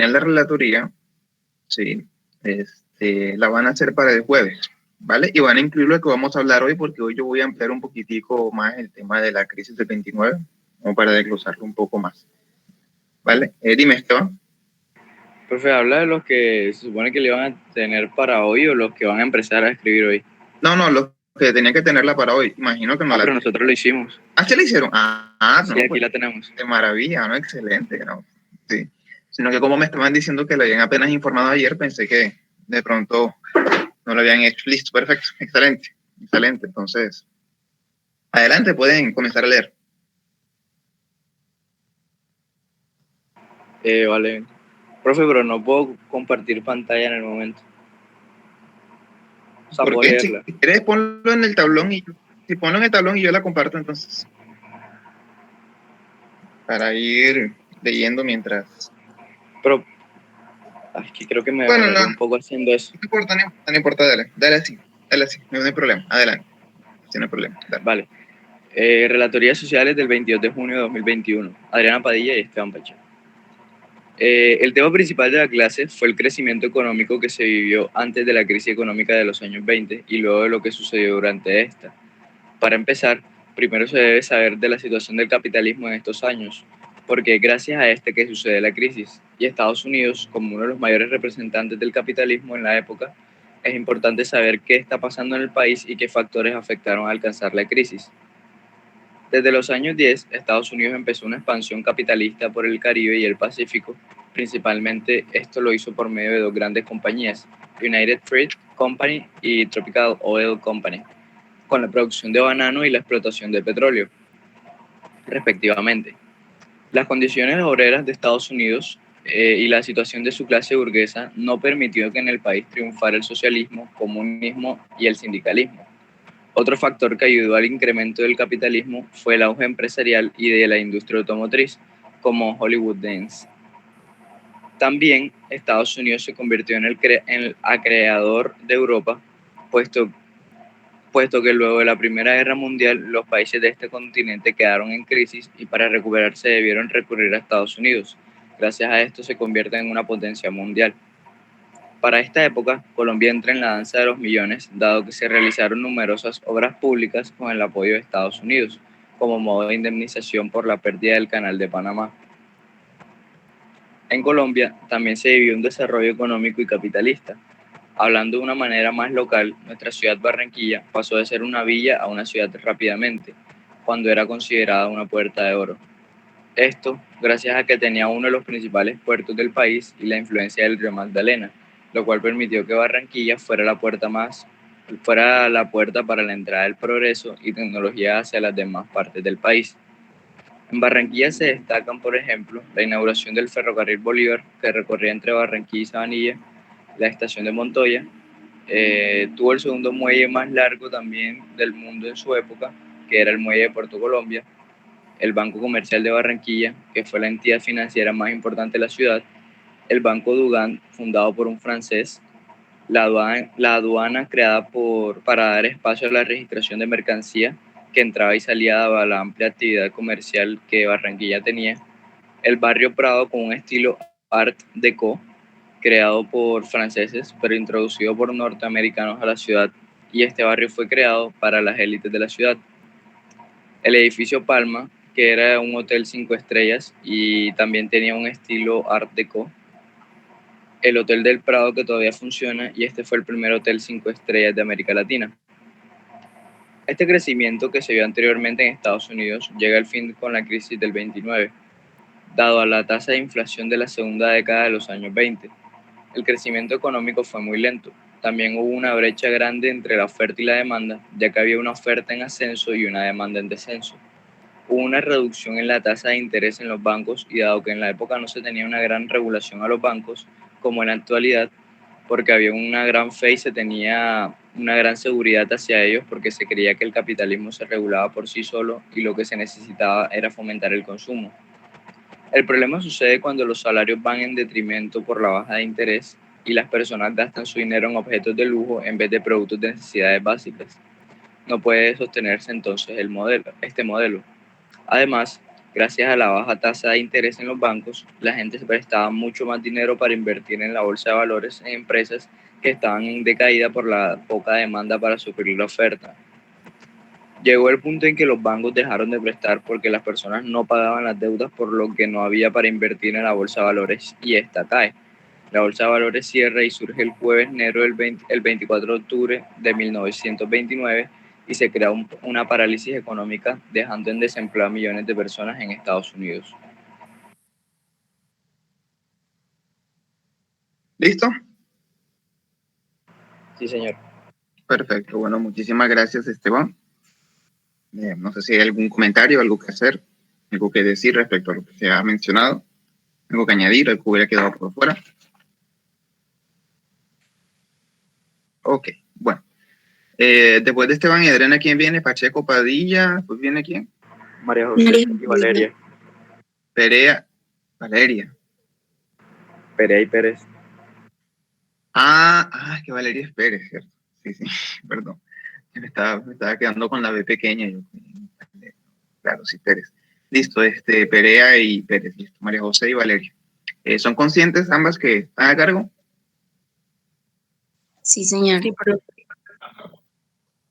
en la relatoría, sí, la van a hacer para el jueves, ¿vale? Y van a incluir lo que vamos a hablar hoy, porque hoy yo voy a ampliar un poquitico más el tema de la crisis del 29, como para desglosarlo un poco más, ¿vale? Dime, Esteban. Profe, ¿habla de los que se supone que le van a tener para hoy o los que van a empezar a escribir hoy? No, los que tenían que tenerla para hoy, imagino que no la Pero tienen. nosotros lo hicimos. Ah, ¿se la hicieron? Sí, No, aquí pues la tenemos. de maravilla, ¿no? Excelente, ¿no? Sí. Sino que como me estaban diciendo que lo habían apenas informado ayer, pensé que de pronto no lo habían hecho. Listo, perfecto, excelente, excelente. Entonces, adelante, pueden comenzar a leer. Vale. Profe, pero no puedo compartir pantalla en el momento. O sea, ¿Por puedo qué? Si leerla. quieres, ponlo en el tablón si ponlo en el tablón y yo la comparto entonces, para ir leyendo mientras. Pero es que creo que me Bueno, demoraría un poco haciendo eso. no importa, no importa, dale así, no hay problema, adelante, sí, no hay problema, dale. Vale. Relatorías sociales del 22 de junio de 2021. Adriana Padilla y Esteban Pacheco. El tema principal de la clase fue el crecimiento económico que se vivió antes de la crisis económica de los años 20 y luego de lo que sucedió durante esta. Para empezar, primero se debe saber de la situación del capitalismo en estos años, porque es gracias a este que sucede la crisis, y Estados Unidos, como uno de los mayores representantes del capitalismo en la época, es importante saber qué está pasando en el país y qué factores afectaron a alcanzar la crisis. Desde los años 10, Estados Unidos empezó una expansión capitalista por el Caribe y el Pacífico. Principalmente esto lo hizo por medio de dos grandes compañías, United Fruit Company y Tropical Oil Company, con la producción de banano y la explotación de petróleo, respectivamente. Las condiciones obreras de Estados Unidos y la situación de su clase burguesa no permitió que en el país triunfara el socialismo, comunismo y el sindicalismo. Otro factor que ayudó al incremento del capitalismo fue el auge empresarial y de la industria automotriz, como Hollywood Dance. También Estados Unidos se convirtió en el acreedor de Europa, puesto que luego de la Primera Guerra Mundial los países de este continente quedaron en crisis y para recuperarse debieron recurrir a Estados Unidos. Gracias a esto se convierte en una potencia mundial. Para esta época, Colombia entra en la danza de los millones, dado que se realizaron numerosas obras públicas con el apoyo de Estados Unidos, como modo de indemnización por la pérdida del Canal de Panamá. En Colombia también se vivió un desarrollo económico y capitalista. Hablando de una manera más local, nuestra ciudad Barranquilla pasó de ser una villa a una ciudad rápidamente, cuando era considerada una puerta de oro. Esto gracias a que tenía uno de los principales puertos del país y la influencia del río Magdalena, lo cual permitió que Barranquilla fuera la puerta para la entrada del progreso y tecnología hacia las demás partes del país. En Barranquilla se destacan, por ejemplo, la inauguración del ferrocarril Bolívar, que recorría entre Barranquilla y Sabanilla, la estación de Montoya, tuvo el segundo muelle más largo también del mundo en su época, que era el muelle de Puerto Colombia, el Banco Comercial de Barranquilla, que fue la entidad financiera más importante de la ciudad, el Banco Dugan, fundado por un francés, la aduana creada para dar espacio a la registración de mercancía que entraba y salía dada la amplia actividad comercial que Barranquilla tenía, el barrio Prado con un estilo Art Deco, creado por franceses pero introducido por norteamericanos a la ciudad, y este barrio fue creado para las élites de la ciudad. El edificio Palma, que era un hotel 5 estrellas y también tenía un estilo Art Deco. El Hotel del Prado, que todavía funciona, y este fue el primer hotel 5 estrellas de América Latina. Este crecimiento que se vio anteriormente en Estados Unidos llega al fin con la crisis del 29, dado a la tasa de inflación de la segunda década de los años 20. El crecimiento económico fue muy lento. También hubo una brecha grande entre la oferta y la demanda, ya que había una oferta en ascenso y una demanda en descenso. Hubo una reducción en la tasa de interés en los bancos y dado que en la época no se tenía una gran regulación a los bancos, como en la actualidad, porque había una gran fe y se tenía una gran seguridad hacia ellos porque se creía que el capitalismo se regulaba por sí solo y lo que se necesitaba era fomentar el consumo. El problema sucede cuando los salarios van en detrimento por la baja de interés y las personas gastan su dinero en objetos de lujo en vez de productos de necesidades básicas. No puede sostenerse entonces este modelo. Además, Gracias a la baja tasa de interés en los bancos, la gente se prestaba mucho más dinero para invertir en la bolsa de valores en empresas que estaban en decaída por la poca demanda para suplir la oferta. Llegó el punto en que los bancos dejaron de prestar porque las personas no pagaban las deudas, por lo que no había para invertir en la bolsa de valores y esta cae. La bolsa de valores cierra y surge el jueves negro el 24 de octubre de 1929 y se crea una parálisis económica, dejando en desempleo a millones de personas en Estados Unidos. ¿Listo? Sí, señor. Perfecto. Bueno, muchísimas gracias, Esteban. No sé si hay algún comentario, algo que hacer, algo que decir respecto a lo que se ha mencionado, algo que añadir, algo que hubiera quedado por fuera. Ok, bueno. Después de Esteban y Adriana, ¿quién viene? Pacheco, Padilla, pues viene ¿quién? María José y Valeria. Perea, Valeria. Perea y Pérez. Ah, que Valeria es Pérez, ¿cierto? Sí, perdón. Me estaba quedando con la B pequeña. Claro, sí, Pérez. Listo, Perea y Pérez, listo. María José y Valeria. ¿Son conscientes ambas que están a cargo? Sí, señor. Sí,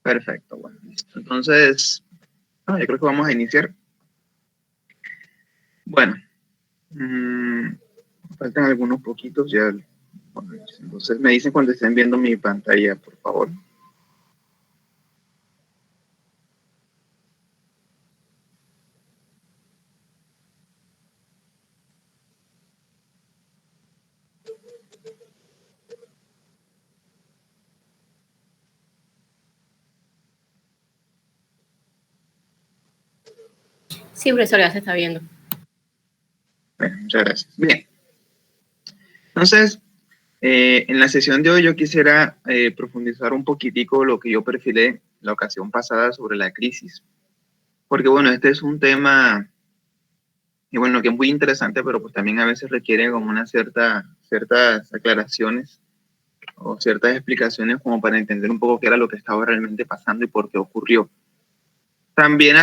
Perfecto, bueno, listo. Entonces, yo creo que vamos a iniciar. Bueno, faltan algunos poquitos ya. Entonces me dicen cuando estén viendo mi pantalla, por favor. Sí, profesor, ya se está viendo. Bueno, muchas gracias. Bien. Entonces, en la sesión de hoy yo quisiera profundizar un poquitico lo que yo perfilé la ocasión pasada sobre la crisis. Porque bueno, este es un tema y bueno, que es muy interesante, pero pues también a veces requiere como ciertas aclaraciones o ciertas explicaciones como para entender un poco qué era lo que estaba realmente pasando y por qué ocurrió. También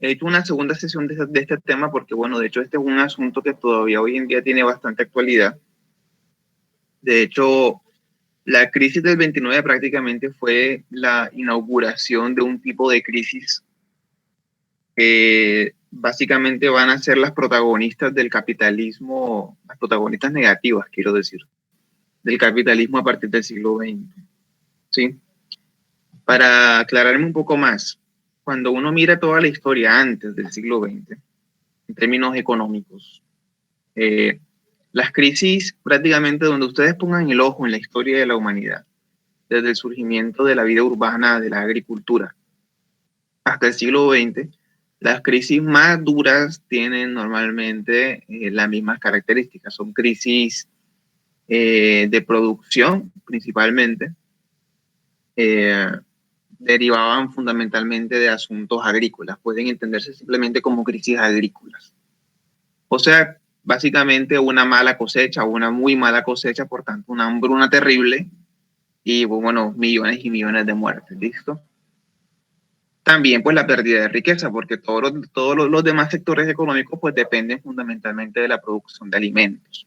he hecho una segunda sesión de este tema porque bueno, de hecho este es un asunto que todavía hoy en día tiene bastante actualidad. De hecho, la crisis del 29 prácticamente fue la inauguración de un tipo de crisis que básicamente van a ser las protagonistas del capitalismo, las protagonistas negativas, quiero decir, del capitalismo a partir del siglo XX. ¿Sí? Para aclararme un poco más, cuando uno mira toda la historia antes del siglo XX, en términos económicos, las crisis prácticamente donde ustedes pongan el ojo en la historia de la humanidad, desde el surgimiento de la vida urbana, de la agricultura, hasta el siglo XX, las crisis más duras tienen normalmente las mismas características. Son crisis de producción principalmente, derivaban fundamentalmente de asuntos agrícolas. Pueden entenderse simplemente como crisis agrícolas. O sea, básicamente una mala cosecha, una muy mala cosecha, por tanto una hambruna terrible y bueno, millones y millones de muertes, ¿listo? También pues la pérdida de riqueza, porque todos los demás sectores económicos pues dependen fundamentalmente de la producción de alimentos.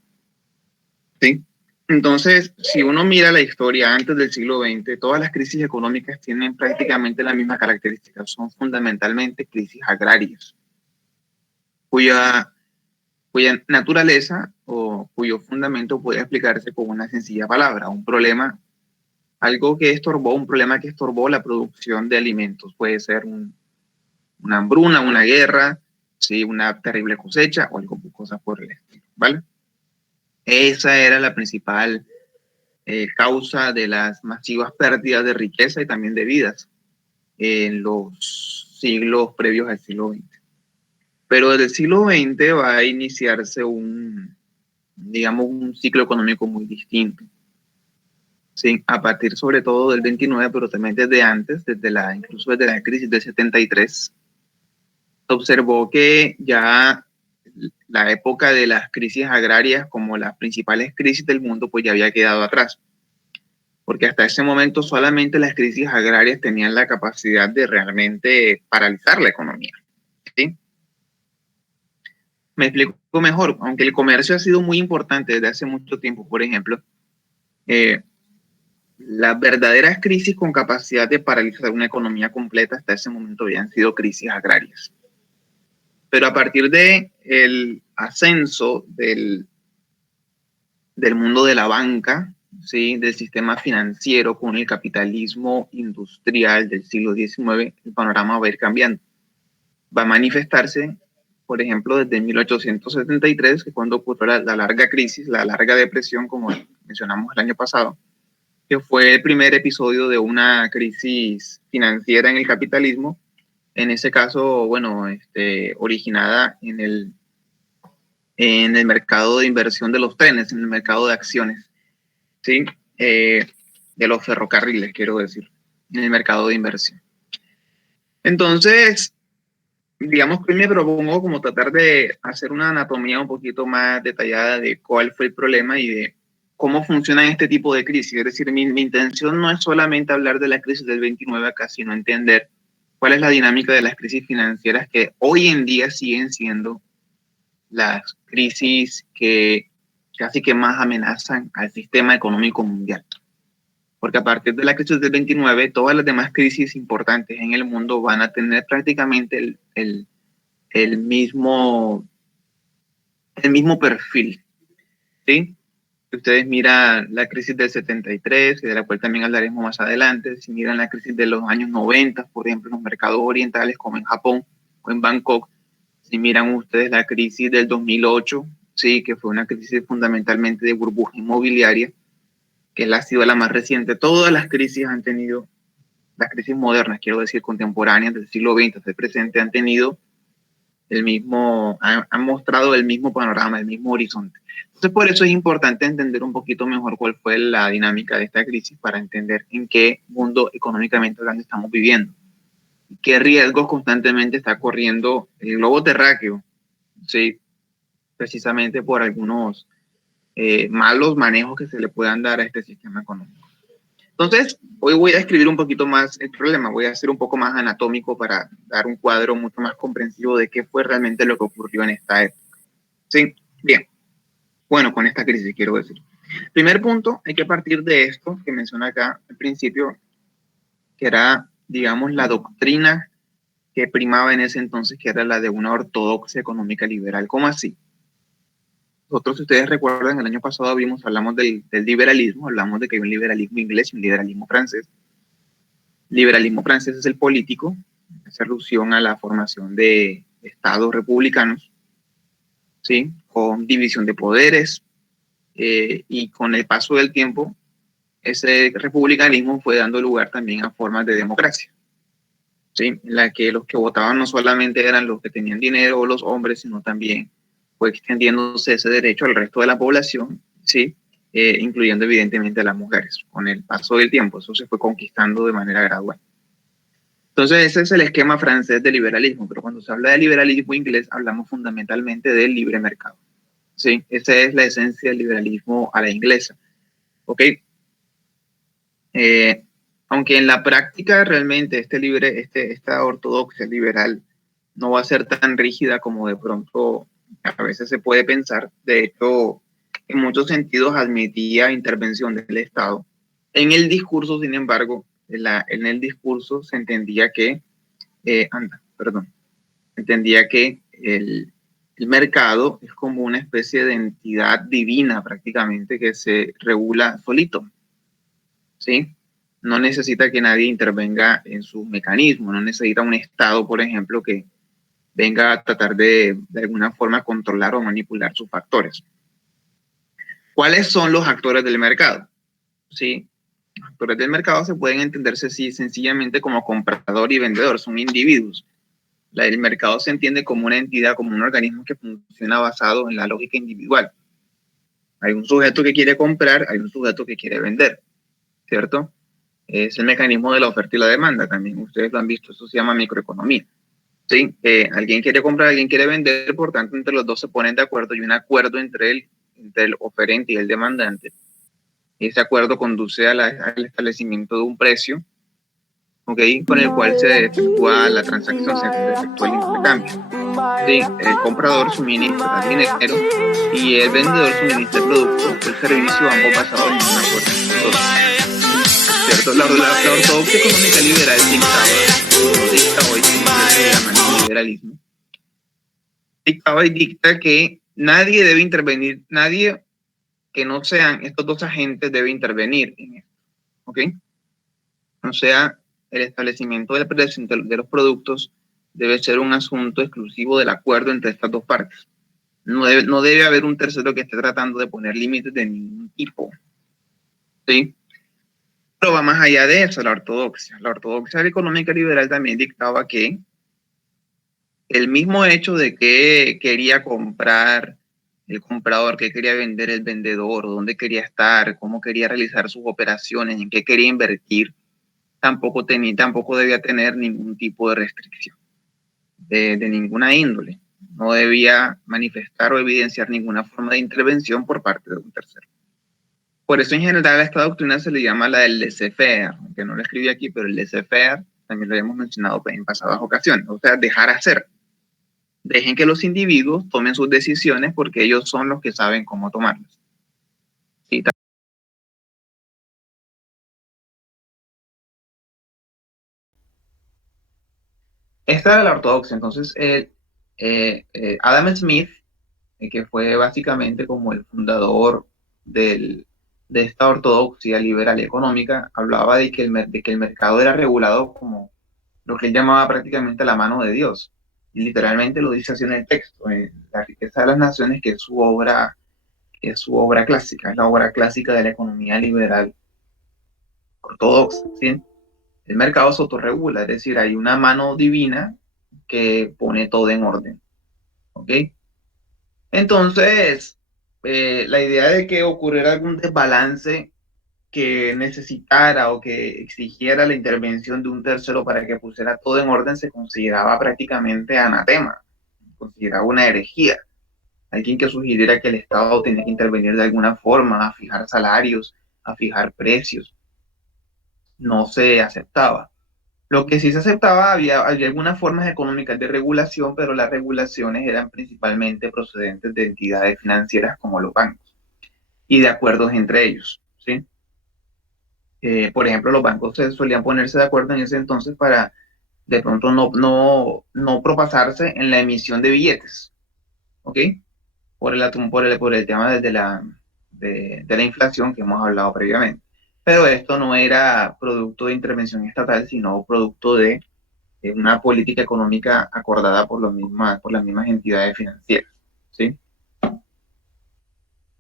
¿Sí? Entonces, si uno mira la historia antes del siglo XX, todas las crisis económicas tienen prácticamente la misma característica, son fundamentalmente crisis agrarias, cuya naturaleza o cuyo fundamento puede explicarse con una sencilla palabra, un problema, un problema que estorbó la producción de alimentos. Puede ser una hambruna, una guerra, ¿sí? Una terrible cosecha o algo, cosas por el estilo, ¿vale? Esa era la principal causa de las masivas pérdidas de riqueza y también de vidas en los siglos previos al siglo XX. Pero desde el siglo XX va a iniciarse digamos, un ciclo económico muy distinto. Sí, a partir sobre todo del 29, pero también desde antes, incluso desde la crisis del 73, se observó que ya la época de las crisis agrarias como las principales crisis del mundo pues ya había quedado atrás, porque hasta ese momento solamente las crisis agrarias tenían la capacidad de realmente paralizar la economía, ¿sí? Me explico mejor. Aunque el comercio ha sido muy importante desde hace mucho tiempo, por ejemplo, las verdaderas crisis con capacidad de paralizar una economía completa hasta ese momento habían sido crisis agrarias. Pero a partir del ascenso del mundo de la banca, ¿sí? Del sistema financiero con el capitalismo industrial del siglo XIX, el panorama va a ir cambiando. Va a manifestarse, por ejemplo, desde 1873, que cuando ocurrió la larga crisis, la larga depresión, como mencionamos el año pasado, que fue el primer episodio de una crisis financiera en el capitalismo, en ese caso, bueno, originada en el mercado de inversión de los trenes, en el mercado de acciones, ¿sí? De los ferrocarriles, quiero decir, en el mercado de inversión. Entonces, digamos que me propongo como tratar de hacer una anatomía un poquito más detallada de cuál fue el problema y de cómo funcionan este tipo de crisis. Es decir, mi intención no es solamente hablar de la crisis del 29 acá, sino entender cuál es la dinámica de las crisis financieras que hoy en día siguen siendo las crisis que casi que más amenazan al sistema económico mundial. Porque a partir de la crisis del 29, todas las demás crisis importantes en el mundo van a tener prácticamente el mismo perfil, ¿sí? Si ustedes miran la crisis del 73, de la cual también hablaremos más adelante, si miran la crisis de los años 90, por ejemplo, en los mercados orientales como en Japón o en Bangkok, si miran ustedes la crisis del 2008, sí, que fue una crisis fundamentalmente de burbuja inmobiliaria, que ha sido la más reciente. Todas las crisis han tenido, las crisis modernas, quiero decir, contemporáneas del siglo XX hasta el presente, han tenido han mostrado el mismo panorama, el mismo horizonte. Entonces, por eso es importante entender un poquito mejor cuál fue la dinámica de esta crisis para entender en qué mundo económicamente hablando estamos viviendo, qué riesgos constantemente está corriendo el globo terráqueo, ¿sí? Precisamente por algunos malos manejos que se le puedan dar a este sistema económico. Entonces, hoy voy a describir un poquito más el problema, voy a ser un poco más anatómico para dar un cuadro mucho más comprensivo de qué fue realmente lo que ocurrió en esta época. ¿Sí? Bien. Bueno, con esta crisis quiero decir. Primer punto, hay que partir de esto que menciona acá al principio, que era, digamos, la doctrina que primaba en ese entonces, que era la de una ortodoxia económica liberal. ¿Cómo así? Nosotros, si ustedes recuerdan, el año pasado hablamos del liberalismo, hablamos de que hay un liberalismo inglés y un liberalismo francés. Liberalismo francés es el político, hace alusión a la formación de estados republicanos, ¿sí? Con división de poderes, y con el paso del tiempo, ese republicanismo fue dando lugar también a formas de democracia, ¿sí? En la que los que votaban no solamente eran los que tenían dinero o los hombres, sino también fue extendiéndose ese derecho al resto de la población, ¿sí? Incluyendo evidentemente a las mujeres. Con el paso del tiempo, eso se fue conquistando de manera gradual. Entonces, ese es el esquema francés de liberalismo, pero cuando se habla de liberalismo inglés, hablamos fundamentalmente del libre mercado, ¿sí? Esa es la esencia del liberalismo a la inglesa, ¿ok? Aunque en la práctica realmente esta ortodoxia liberal no va a ser tan rígida como de pronto a veces se puede pensar. De hecho, en muchos sentidos admitía intervención del Estado. En el discurso, sin embargo, en el discurso se entendía que, entendía que el mercado es como una especie de entidad divina prácticamente que se regula solito, ¿sí? No necesita que nadie intervenga en su mecanismo, no necesita un Estado, por ejemplo, que venga a tratar de alguna forma controlar o manipular sus factores. ¿Cuáles son los actores del mercado? ¿Sí? Los actores del mercado se pueden entenderse así sencillamente como comprador y vendedor, son individuos. El mercado se entiende como una entidad, como un organismo que funciona basado en la lógica individual. Hay un sujeto que quiere comprar, hay un sujeto que quiere vender, ¿cierto? Es el mecanismo de la oferta y la demanda también. Ustedes lo han visto, eso se llama microeconomía. ¿Sí? Alguien quiere comprar, alguien quiere vender, por tanto, entre los dos se ponen de acuerdo y un acuerdo entre el oferente y el demandante. Ese acuerdo conduce al establecimiento de un precio, ¿ok? Con el cual se efectúa la transacción, se efectúa el intercambio. ¿sí? El comprador suministra dinero y el vendedor suministra el producto o el servicio, ambos basados en un acuerdo. ¿Cierto? La ortodoxia económica liberal dicta hoy, como se llama el liberalismo, dictaba y dicta que nadie debe intervenir, nadie que no sean estos dos agentes debe intervenir en esto, ¿ok? O sea, el establecimiento del precio de los productos debe ser un asunto exclusivo del acuerdo entre estas dos partes. No debe haber un tercero que esté tratando de poner límites de ningún tipo, ¿sí? Pero va más allá de eso, la ortodoxia. La ortodoxia económica liberal también dictaba que el mismo hecho de que quería comprar el comprador, que quería vender el vendedor, dónde quería estar, cómo quería realizar sus operaciones, en qué quería invertir, tampoco debía tener ningún tipo de restricción de ninguna índole. No debía manifestar o evidenciar ninguna forma de intervención por parte de un tercero. Por eso en general a esta doctrina se le llama la del laissez-faire, aunque no lo escribí aquí, pero el laissez-faire también lo hemos mencionado en pasadas ocasiones, o sea, dejar hacer. Dejen que los individuos tomen sus decisiones porque ellos son los que saben cómo tomarlas. Sí, esta era la ortodoxia. Entonces, Adam Smith, que fue básicamente como el fundador de esta ortodoxia liberal económica, hablaba de que el mercado era regulado como lo que él llamaba prácticamente la mano de Dios. Y literalmente lo dice así en el texto, en La riqueza de las naciones, que es su obra clásica, es la obra clásica de la economía liberal ortodoxa, ¿sí? El mercado se autorregula, es decir, hay una mano divina que pone todo en orden, ¿ok? Entonces, la idea de que ocurriera algún desbalance que necesitara o que exigiera la intervención de un tercero para que pusiera todo en orden se consideraba prácticamente anatema, consideraba una herejía. Alguien que sugiriera que el Estado tenía que intervenir de alguna forma a fijar salarios, a fijar precios, no se aceptaba. Lo que sí se aceptaba, había algunas formas económicas de regulación, pero las regulaciones eran principalmente procedentes de entidades financieras como los bancos y de acuerdos entre ellos, ¿sí? Por ejemplo, los bancos solían ponerse de acuerdo en ese entonces para de pronto no propasarse en la emisión de billetes, ¿ok? Por el tema de la inflación que hemos hablado previamente. Pero esto no era producto de intervención estatal, sino producto de una política económica acordada por las mismas entidades financieras, ¿sí?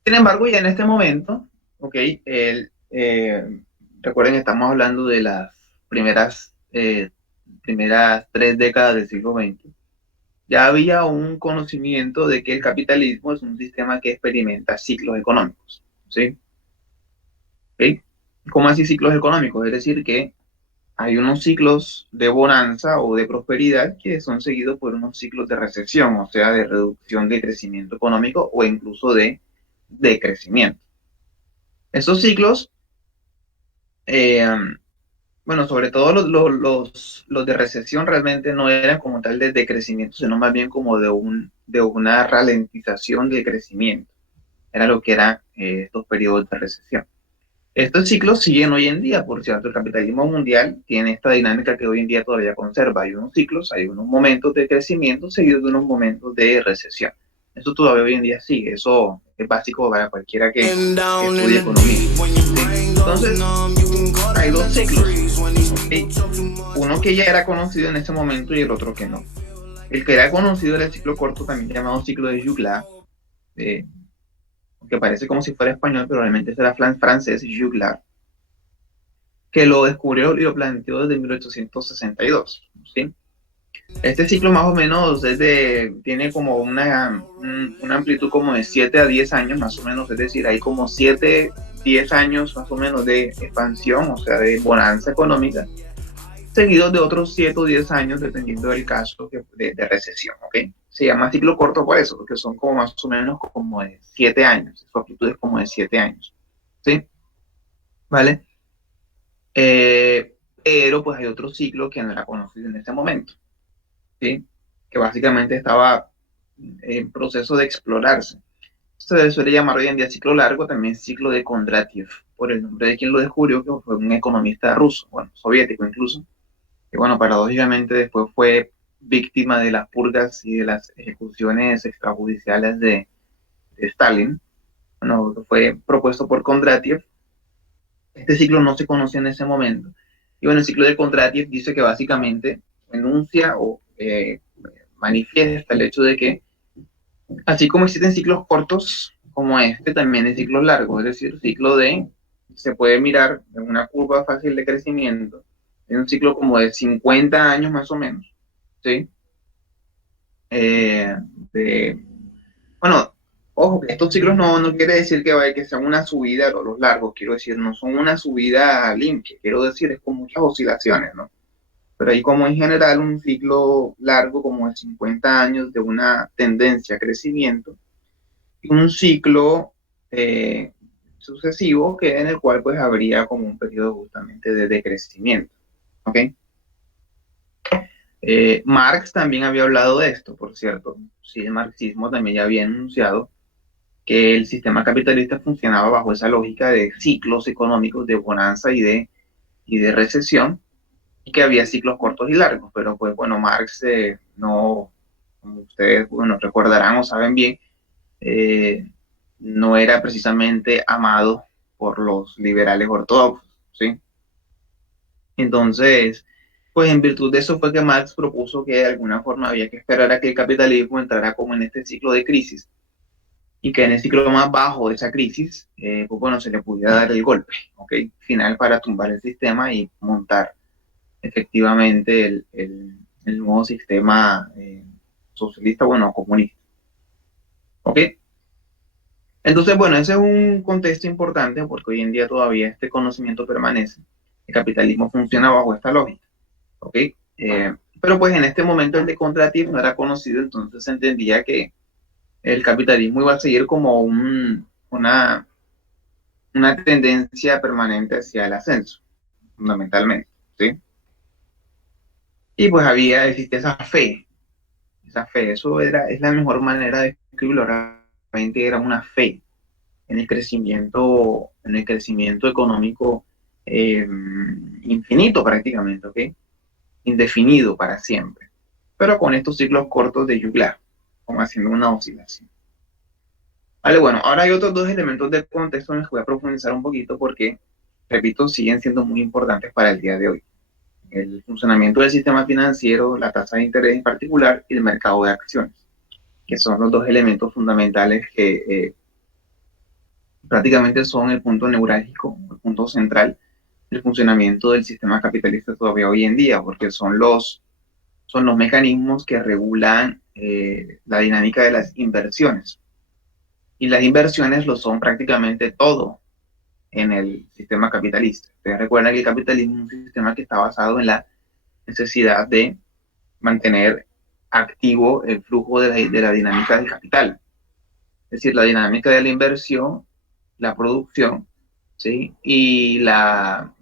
Sin embargo, ya en este momento, ¿ok? Recuerden, estamos hablando de las primeras 3 décadas del siglo XX. Ya había un conocimiento de que el capitalismo es un sistema que experimenta ciclos económicos, ¿sí? ¿Ok? ¿Cómo así ciclos económicos? Es decir, que hay unos ciclos de bonanza o de prosperidad que son seguidos por unos ciclos de recesión, o sea, de reducción de crecimiento económico o incluso de decrecimiento. Esos ciclos, eh, bueno, sobre todo los de recesión realmente no eran como tal de decrecimiento, sino más bien como de una ralentización del crecimiento. Era lo que eran estos periodos de recesión. Estos ciclos siguen hoy en día, por cierto, el capitalismo mundial tiene esta dinámica que hoy en día todavía conserva. Hay unos ciclos, hay unos momentos de crecimiento seguidos de unos momentos de recesión. Eso todavía hoy en día sigue, eso es básico para cualquiera que estudie economía. ¿Sí? Entonces, hay dos ciclos, ¿sí? Uno que ya era conocido en ese momento y el otro que no. El que era conocido era el ciclo corto, también llamado ciclo de Juglar, que parece como si fuera español, pero realmente era francés, Juglar, que lo descubrió y lo planteó desde 1862, ¿sí? Este ciclo más o menos tiene como una amplitud como de 7 a 10 años más o menos, es decir, hay como 7, 10 años más o menos de expansión, o sea, de bonanza económica, seguidos de otros 7 o 10 años, dependiendo del caso, de recesión, ¿ok? Se llama ciclo corto por eso, porque son como más o menos como de 7 años, su amplitud es como de 7 años, ¿sí? ¿Vale? Pero pues hay otro ciclo que no era conocido en este momento, ¿sí? que básicamente estaba en proceso de explorarse. Se suele llamar hoy en día ciclo largo, también ciclo de Kondratiev, por el nombre de quien lo descubrió, que fue un economista ruso, bueno, soviético incluso, que bueno, paradójicamente después fue víctima de las purgas y de las ejecuciones extrajudiciales de Stalin. Bueno, fue propuesto por Kondratiev. Este ciclo no se conocía en ese momento. Y bueno, el ciclo de Kondratiev dice que básicamente enuncia o manifiesta el hecho de que así como existen ciclos cortos como este, también hay ciclos largos, es decir, se puede mirar en una curva fácil de crecimiento, en un ciclo como de 50 años más o menos, ¿sí? Eh, de, bueno, ojo, que estos ciclos no quiere decir que sean una subida, los largos, quiero decir, no son una subida limpia, quiero decir, es con muchas oscilaciones, ¿no? Pero hay como en general un ciclo largo como de 50 años de una tendencia a crecimiento, un ciclo sucesivo que en el cual pues habría como un periodo justamente de decrecimiento, ¿ok? Marx también había hablado de esto, por cierto. Sí, el marxismo también ya había enunciado que el sistema capitalista funcionaba bajo esa lógica de ciclos económicos de bonanza y de recesión, y que había ciclos cortos y largos, pero pues bueno, Marx no, como ustedes bueno, recordarán o saben bien, eh, no era precisamente amado por los liberales ortodoxos, ¿sí? Entonces, pues en virtud de eso fue que Marx propuso que de alguna forma había que esperar a que el capitalismo entrara como en este ciclo de crisis y que en el ciclo más bajo de esa crisis, pues bueno, se le pudiera dar el golpe, ¿ok? Final para tumbar el sistema y montar efectivamente el nuevo sistema socialista, bueno, comunista, ¿ok? Entonces, bueno, ese es un contexto importante porque hoy en día todavía este conocimiento permanece. El capitalismo funciona bajo esta lógica, ¿ok? Pero pues en este momento el de Kondratiev no era conocido, entonces se entendía que el capitalismo iba a seguir como una tendencia permanente hacia el ascenso, fundamentalmente, ¿sí? Y pues existe esa fe, es la mejor manera de escribirlo, realmente era una fe en el crecimiento económico infinito prácticamente, ¿ok? Indefinido para siempre, pero con estos ciclos cortos de Juglar, como haciendo una oscilación. Vale, bueno, ahora hay otros dos elementos de contexto en los que voy a profundizar un poquito porque, repito, siguen siendo muy importantes para el día de hoy. El funcionamiento del sistema financiero, la tasa de interés en particular y el mercado de acciones, que son los dos elementos fundamentales que prácticamente son el punto neurálgico, el punto central del funcionamiento del sistema capitalista todavía hoy en día, porque son los mecanismos que regulan la dinámica de las inversiones. Y las inversiones lo son prácticamente todo en el sistema capitalista. Ustedes recuerdan que el capitalismo es un sistema que está basado en la necesidad de mantener activo el flujo de la dinámica del capital. Es decir, la dinámica de la inversión, la producción, ¿sí? Y la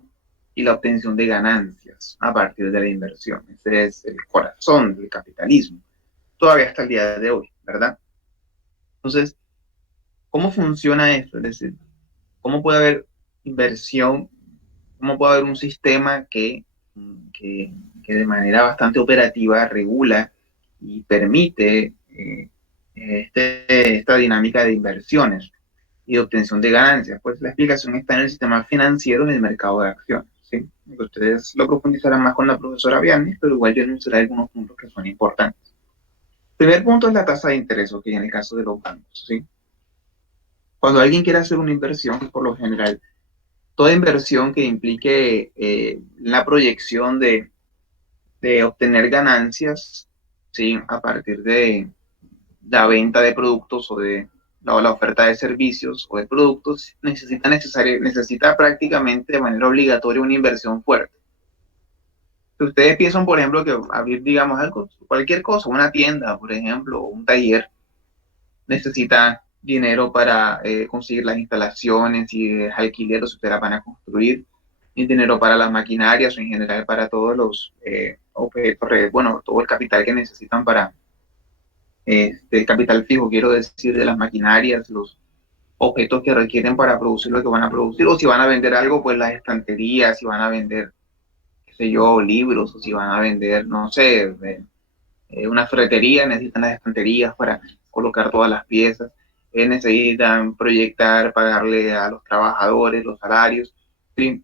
obtención de ganancias a partir de la inversión. Ese es el corazón del capitalismo, todavía hasta el día de hoy, ¿verdad? Entonces, ¿cómo funciona esto? Es decir, ¿cómo puede haber inversión? ¿Cómo puede haber un sistema que de manera bastante operativa regula y permite esta dinámica de inversiones y de obtención de ganancias? Pues la explicación está en el sistema financiero y en el mercado de acciones, ¿sí? Ustedes lo profundizarán más con la profesora Vianney, pero igual yo enunciaré algunos puntos que son importantes. El primer punto es la tasa de interés, que en el caso de los bancos, ¿sí? Cuando alguien quiere hacer una inversión, por lo general, toda inversión que implique la proyección de obtener ganancias, ¿sí? A partir de la venta de productos o de la oferta de servicios o de productos, necesita prácticamente de manera obligatoria una inversión fuerte. Si ustedes piensan, por ejemplo, que abrir, digamos, algo, cualquier cosa, una tienda, por ejemplo, o un taller, necesita dinero para conseguir las instalaciones y alquileres si ustedes la van a construir, y dinero para las maquinarias o en general para todos objetos, bueno, todo el capital que necesitan para, el capital fijo, quiero decir, de las maquinarias, los objetos que requieren para producir lo que van a producir, o si van a vender algo, pues las estanterías, si van a vender, qué sé yo, libros, o si van a vender, no sé, una ferretería, necesitan las estanterías para colocar todas las piezas, necesitan proyectar, pagarle a los trabajadores los salarios, ¿sí?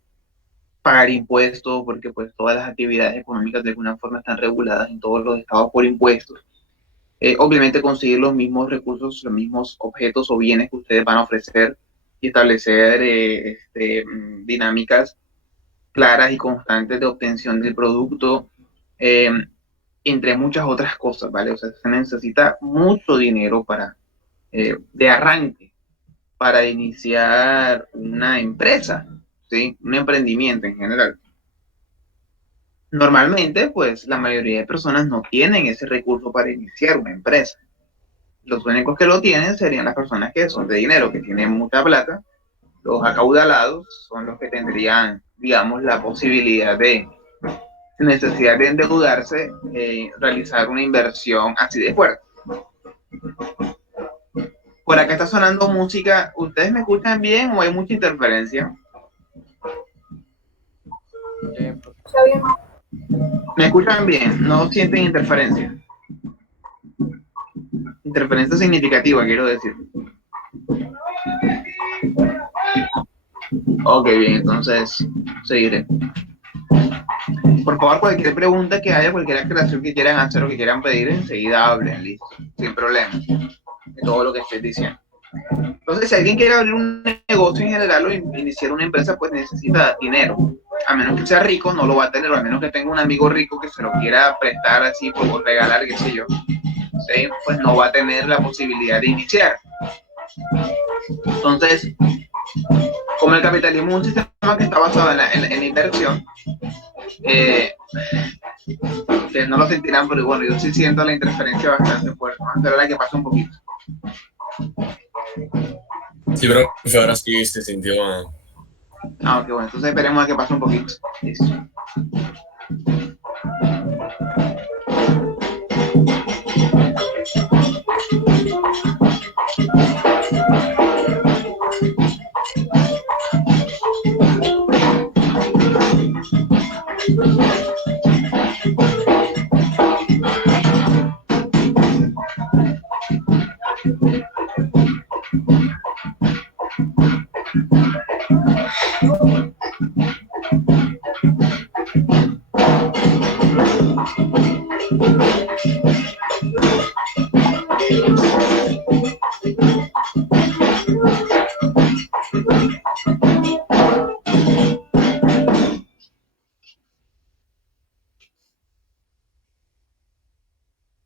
Pagar impuestos, porque pues todas las actividades económicas de alguna forma están reguladas en todos los estados por impuestos. Obviamente conseguir los mismos recursos, los mismos objetos o bienes que ustedes van a ofrecer y establecer dinámicas claras y constantes de obtención del producto, eh, entre muchas otras cosas, ¿vale? O sea, se necesita mucho dinero para, de arranque para iniciar una empresa, ¿sí? Un emprendimiento en general. Normalmente, pues la mayoría de personas no tienen ese recurso para iniciar una empresa. Los únicos que lo tienen serían las personas que son de dinero, que tienen mucha plata. Los acaudalados son los que tendrían, digamos, la posibilidad de, sin necesidad de endeudarse, realizar una inversión así de fuerte. Por acá está sonando música. ¿Ustedes me escuchan bien o hay mucha interferencia? ¿Me escuchan bien? ¿No sienten interferencia? Interferencia significativa, quiero decir. Ok, bien, entonces seguiré. Por favor, cualquier pregunta que haya, cualquier aclaración que quieran hacer o que quieran pedir, enseguida hablen, listo, sin problema, de todo lo que estoy diciendo. Entonces, si alguien quiere abrir un negocio en general o iniciar una empresa, pues necesita dinero. A menos que sea rico, no lo va a tener, o a menos que tenga un amigo rico que se lo quiera prestar así, por regalar, qué sé yo, ¿sí? Pues no va a tener la posibilidad de iniciar. Entonces, como el capitalismo es un sistema que está basado en la inversión, ustedes no lo sentirán, pero bueno, yo sí siento la interferencia bastante fuerte, ¿no? Pero ahora que pasa un poquito. Sí, profe, ahora sí se sintió. Ok, bueno, entonces esperemos a que pase un poquito. Listo.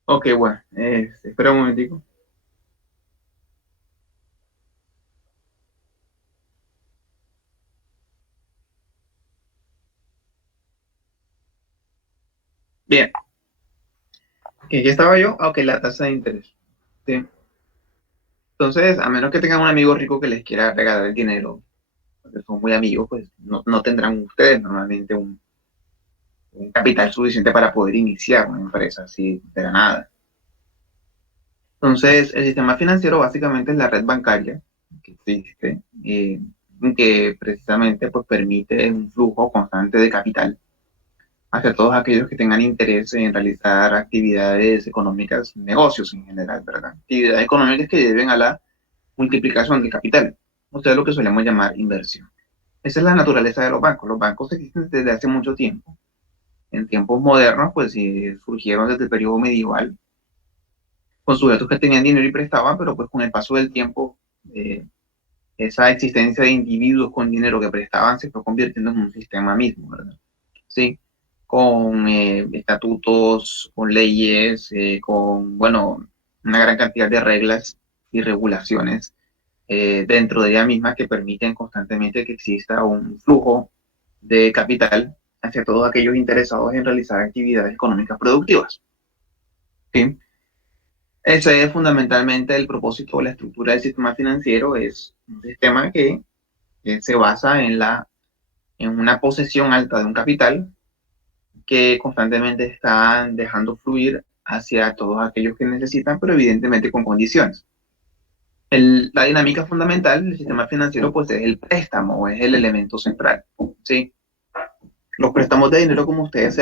Ok, bueno, espera un momentico. Bien, ¿qué estaba yo? Ok, la tasa de interés. ¿Sí? Entonces, a menos que tengan un amigo rico que les quiera regalar el dinero, porque son muy amigos, pues no tendrán ustedes normalmente un capital suficiente para poder iniciar una empresa así de la nada. Entonces, el sistema financiero básicamente es la red bancaria que existe, que precisamente pues, permite un flujo constante de capital hacia todos aquellos que tengan interés en realizar actividades económicas, negocios en general, ¿verdad? Actividades económicas que lleven a la multiplicación del capital. Esto es lo que solemos llamar inversión. Esa es la naturaleza de los bancos. Los bancos existen desde hace mucho tiempo. En tiempos modernos, pues surgieron desde el periodo medieval, con sujetos que tenían dinero y prestaban, pero pues con el paso del tiempo, esa existencia de individuos con dinero que prestaban se fue convirtiendo en un sistema mismo, ¿verdad? Sí, con estatutos, con leyes, con, bueno, una gran cantidad de reglas y regulaciones dentro de ella misma que permiten constantemente que exista un flujo de capital hacia todos aquellos interesados en realizar actividades económicas productivas. ¿Sí? Ese es fundamentalmente el propósito o la estructura del sistema financiero, es un sistema que se basa en una posesión alta de un capital que constantemente están dejando fluir hacia todos aquellos que necesitan, pero evidentemente con condiciones. La dinámica fundamental del sistema financiero pues es el préstamo, es el elemento central, ¿sí? Los préstamos de dinero, como ustedes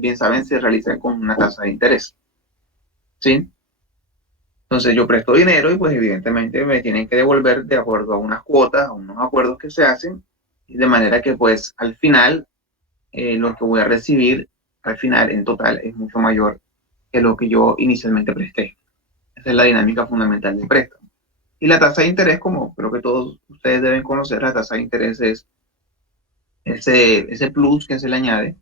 bien saben, se realizan con una tasa de interés, ¿sí? Entonces yo presto dinero y pues evidentemente me tienen que devolver de acuerdo a unas cuotas, a unos acuerdos que se hacen, de manera que pues al final lo que voy a recibir al final en total es mucho mayor que lo que yo inicialmente presté. Esa es la dinámica fundamental del préstamo. Y la tasa de interés, como creo que todos ustedes deben conocer, la tasa de interés es ese plus que se le añade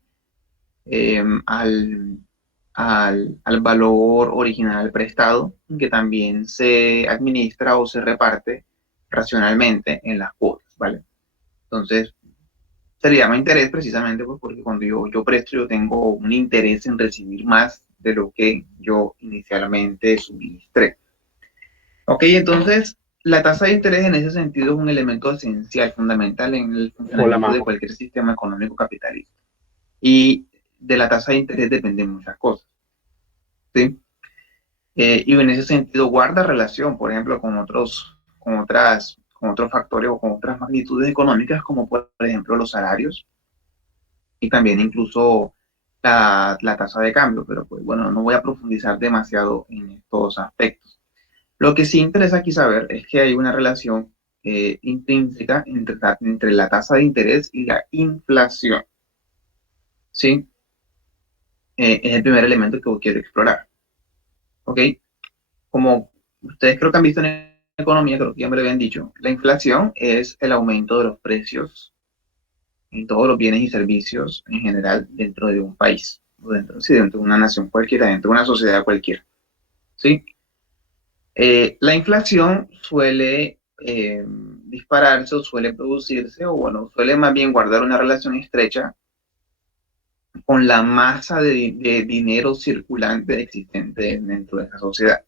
al valor original prestado, que también se administra o se reparte racionalmente en las cuotas, ¿vale? Entonces, se le llama interés precisamente pues, porque cuando yo presto, yo tengo un interés en recibir más de lo que yo inicialmente suministré. Ok, entonces la tasa de interés en ese sentido es un elemento esencial, fundamental en el funcionamiento de cualquier sistema económico capitalista. Y de la tasa de interés dependen muchas cosas, ¿sí? Y en ese sentido guarda relación, por ejemplo, con otros factores o con otras magnitudes económicas, como por ejemplo los salarios y también incluso la tasa de cambio, pero pues bueno, no voy a profundizar demasiado en estos aspectos. Lo que sí interesa aquí saber es que hay una relación intrínseca entre la tasa de interés y la inflación, ¿sí? Es el primer elemento que quiero explorar, ¿ok? Como ustedes creo que han visto en economía, creo que ya me lo habían dicho, la inflación es el aumento de los precios en todos los bienes y servicios en general dentro de un país, o dentro de una nación cualquiera, dentro de una sociedad cualquiera, ¿sí? La inflación suele dispararse o suele producirse, o bueno, suele más bien guardar una relación estrecha con la masa de dinero circulante existente dentro de esa sociedad.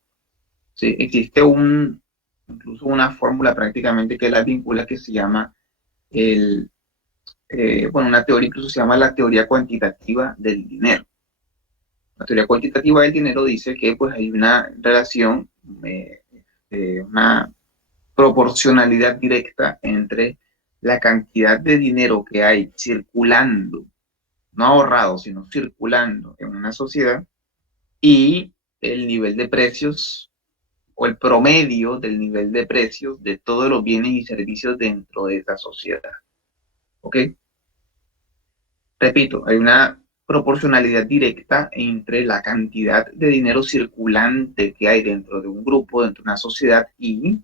¿Sí? Existe incluso una fórmula prácticamente que la vincula que se llama una teoría incluso se llama la teoría cuantitativa del dinero. La teoría cuantitativa del dinero dice que pues hay una relación, una proporcionalidad directa entre la cantidad de dinero que hay circulando, no ahorrado, sino circulando en una sociedad y el nivel de precios o el promedio del nivel de precios de todos los bienes y servicios dentro de esa sociedad. ¿Ok? Repito, hay una proporcionalidad directa entre la cantidad de dinero circulante que hay dentro de un grupo, dentro de una sociedad y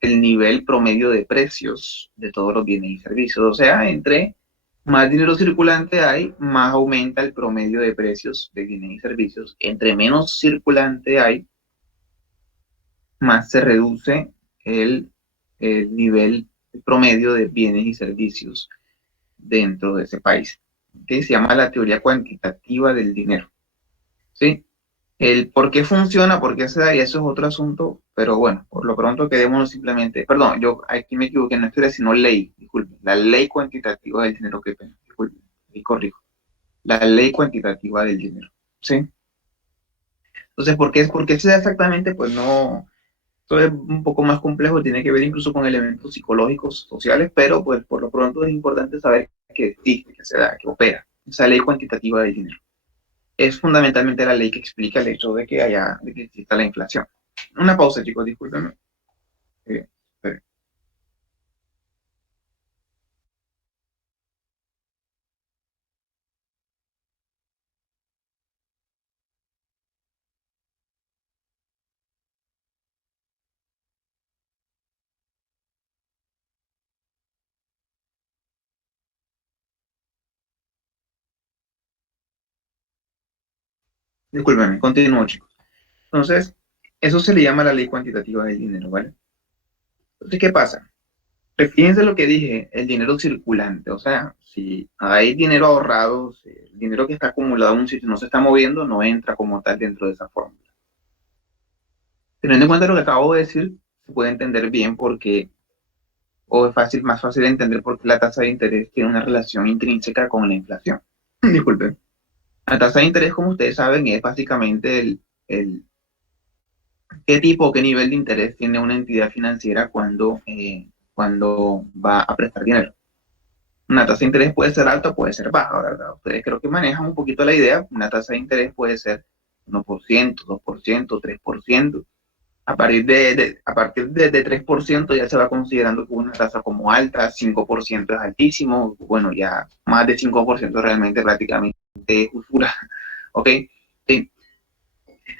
el nivel promedio de precios de todos los bienes y servicios. O sea, entre más dinero circulante hay, más aumenta el promedio de precios de bienes y servicios. Entre menos circulante hay, más se reduce el nivel promedio de bienes y servicios dentro de ese país, que se llama la teoría cuantitativa del dinero. ¿Sí? El por qué funciona, por qué se da, y eso es otro asunto, pero bueno, por lo pronto quedémonos simplemente, perdón, yo aquí me equivoqué, no es teoría, sino ley, disculpen, la ley cuantitativa del dinero, que pena, disculpen, y corrijo, la ley cuantitativa del dinero, ¿sí? Entonces, ¿por qué se da exactamente? Pues no, esto es un poco más complejo, tiene que ver incluso con elementos psicológicos, sociales, pero pues por lo pronto es importante saber que existe, que se da, que opera, esa ley cuantitativa del dinero. Es fundamentalmente la ley que explica el hecho de que exista la inflación. Una pausa, chicos, discúlpenme. Esperen. Discúlpenme, continúo, chicos. Entonces, eso se le llama la ley cuantitativa del dinero, ¿vale? Entonces, ¿qué pasa? Fíjense lo que dije, el dinero circulante, o sea, si hay dinero ahorrado, si el dinero que está acumulado en un sitio no se está moviendo, no entra como tal dentro de esa fórmula. Teniendo en cuenta lo que acabo de decir, se puede entender bien porque, o es más fácil de entender porque la tasa de interés tiene una relación intrínseca con la inflación. disculpen, la tasa de interés, como ustedes saben, es básicamente qué tipo, qué nivel de interés tiene una entidad financiera cuando va a prestar dinero. Una tasa de interés puede ser alta o puede ser baja, ¿verdad? Ustedes creo que manejan un poquito la idea. Una tasa de interés puede ser 1%, 2%, 3%. A partir de 3% ya se va considerando que una tasa como alta, 5% es altísimo, bueno, ya más de 5% realmente prácticamente es usura, ¿ok? Sí.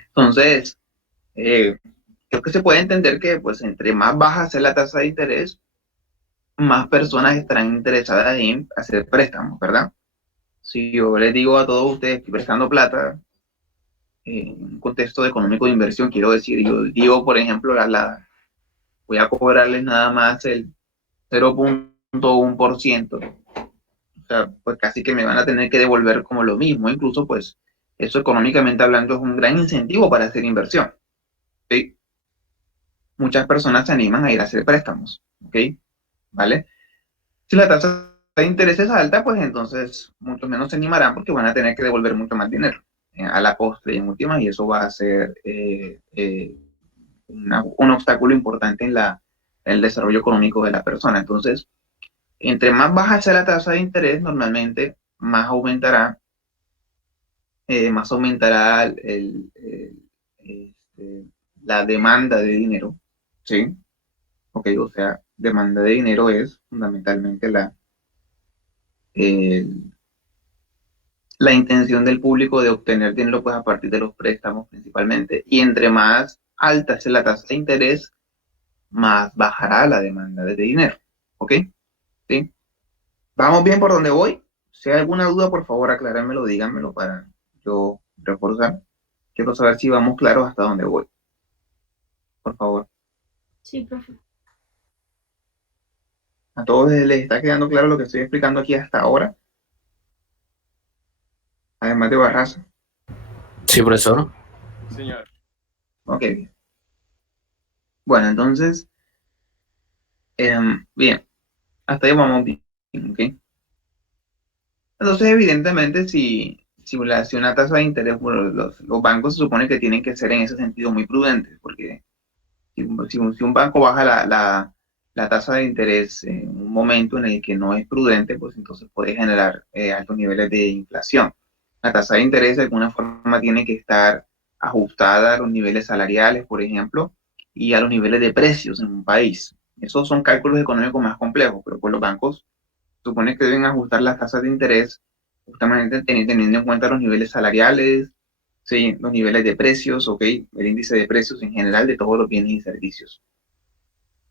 Entonces, creo que se puede entender que pues entre más baja sea la tasa de interés, más personas estarán interesadas en hacer préstamos, ¿verdad? Si yo les digo a todos ustedes, estoy prestando plata en un contexto económico de inversión, quiero decir, yo digo, por ejemplo, voy a cobrarles nada más el 0,1%, o sea, pues casi que me van a tener que devolver como lo mismo, incluso pues eso económicamente hablando es un gran incentivo para hacer inversión, ¿sí? Muchas personas se animan a ir a hacer préstamos, ¿ok? ¿Vale? Si la tasa de interés es alta, pues entonces mucho menos se animarán porque van a tener que devolver mucho más dinero a la postre y en últimas, y eso va a ser un obstáculo importante en el desarrollo económico de la persona. Entonces, entre más baja sea la tasa de interés, normalmente más aumentará este, la demanda de dinero, ¿sí? Ok, o sea, demanda de dinero es fundamentalmente el- la intención del público de obtener dinero pues a partir de los préstamos principalmente. Y entre más alta sea la tasa de interés, más bajará la demanda de dinero. ¿Ok? ¿Sí? ¿Vamos bien por donde voy? Si hay alguna duda, por favor, aclármelo, díganmelo para yo reforzar. Quiero saber si vamos claros hasta dónde voy. Por favor. Sí, profe. ¿A todos les está quedando claro lo que estoy explicando aquí hasta ahora? Además de Barraza. Sí, profesor. Señor. Ok. Bueno, entonces, bien. Hasta ahí vamos bien. ¿Ok? Entonces, evidentemente, si una tasa de interés, bueno, los bancos se supone que tienen que ser en ese sentido muy prudentes, porque si un banco baja la tasa de interés en un momento en el que no es prudente, pues entonces puede generar altos niveles de inflación. La tasa de interés de alguna forma tiene que estar ajustada a los niveles salariales, por ejemplo, y a los niveles de precios en un país. Esos son cálculos económicos más complejos, pero pues los bancos supone que deben ajustar las tasas de interés justamente teniendo en cuenta los niveles salariales, ¿sí? Los niveles de precios, ¿ok? El índice de precios en general de todos los bienes y servicios.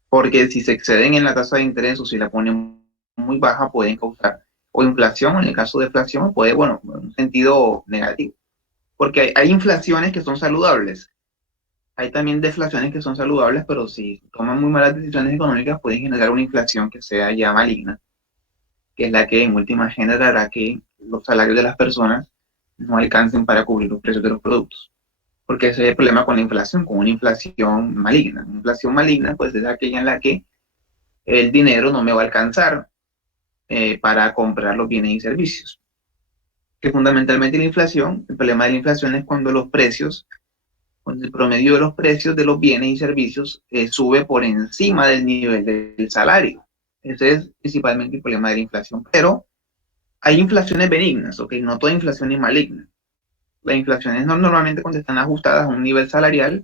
Porque si se exceden en la tasa de interés o si la ponen muy baja, pueden causar o inflación, en el caso de inflación, puede, bueno, en un sentido negativo. Porque hay inflaciones que son saludables. Hay también deflaciones que son saludables, pero si toman muy malas decisiones económicas, pueden generar una inflación que sea ya maligna, que es la que en última generará que los salarios de las personas no alcancen para cubrir los precios de los productos. Porque ese es el problema con la inflación, con una inflación maligna. Una inflación maligna, pues es aquella en la que el dinero no me va a alcanzar para comprar los bienes y servicios. Que fundamentalmente la inflación, el problema de la inflación es cuando el promedio de los precios de los bienes y servicios sube por encima del nivel del salario. Ese es principalmente el problema de la inflación. Pero hay inflaciones benignas, ¿ok? No toda inflación es maligna. Las inflaciones normalmente cuando están ajustadas a un nivel salarial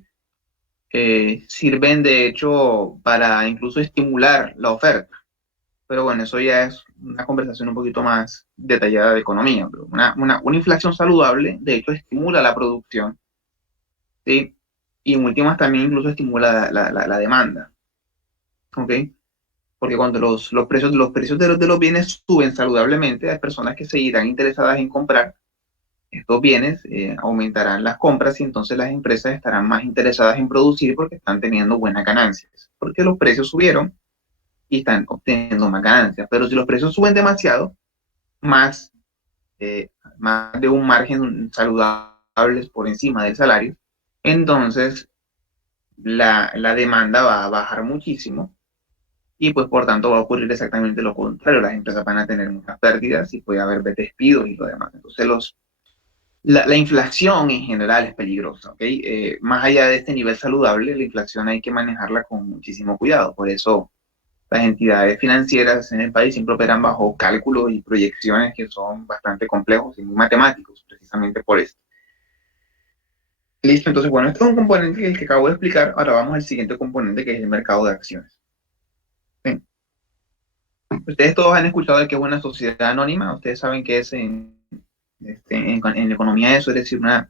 sirven de hecho para incluso estimular la oferta. Pero bueno, eso ya es una conversación un poquito más detallada de economía. Pero una inflación saludable, de hecho, estimula la producción, ¿sí? Y en últimas también incluso estimula la demanda, ¿ok? Porque cuando los precios de los bienes suben saludablemente, hay personas que seguirán interesadas en comprar estos bienes, aumentarán las compras y entonces las empresas estarán más interesadas en producir porque están teniendo buenas ganancias, porque los precios subieron y están obteniendo más ganancias. Pero si los precios suben demasiado, más, más de un margen saludable por encima del salario, entonces la demanda va a bajar muchísimo y pues por tanto va a ocurrir exactamente lo contrario, las empresas van a tener muchas pérdidas y puede haber despidos y lo demás. Entonces la inflación en general es peligrosa, ¿ok? Más allá de este nivel saludable, la inflación hay que manejarla con muchísimo cuidado, por eso las entidades financieras en el país siempre operan bajo cálculos y proyecciones que son bastante complejos y muy matemáticos, precisamente por esto. Listo, entonces, bueno, este es un componente que acabo de explicar. Ahora vamos al siguiente componente, que es el mercado de acciones. ¿Sí? Ustedes todos han escuchado de que es una sociedad anónima. Ustedes saben que es en economía eso, es decir, una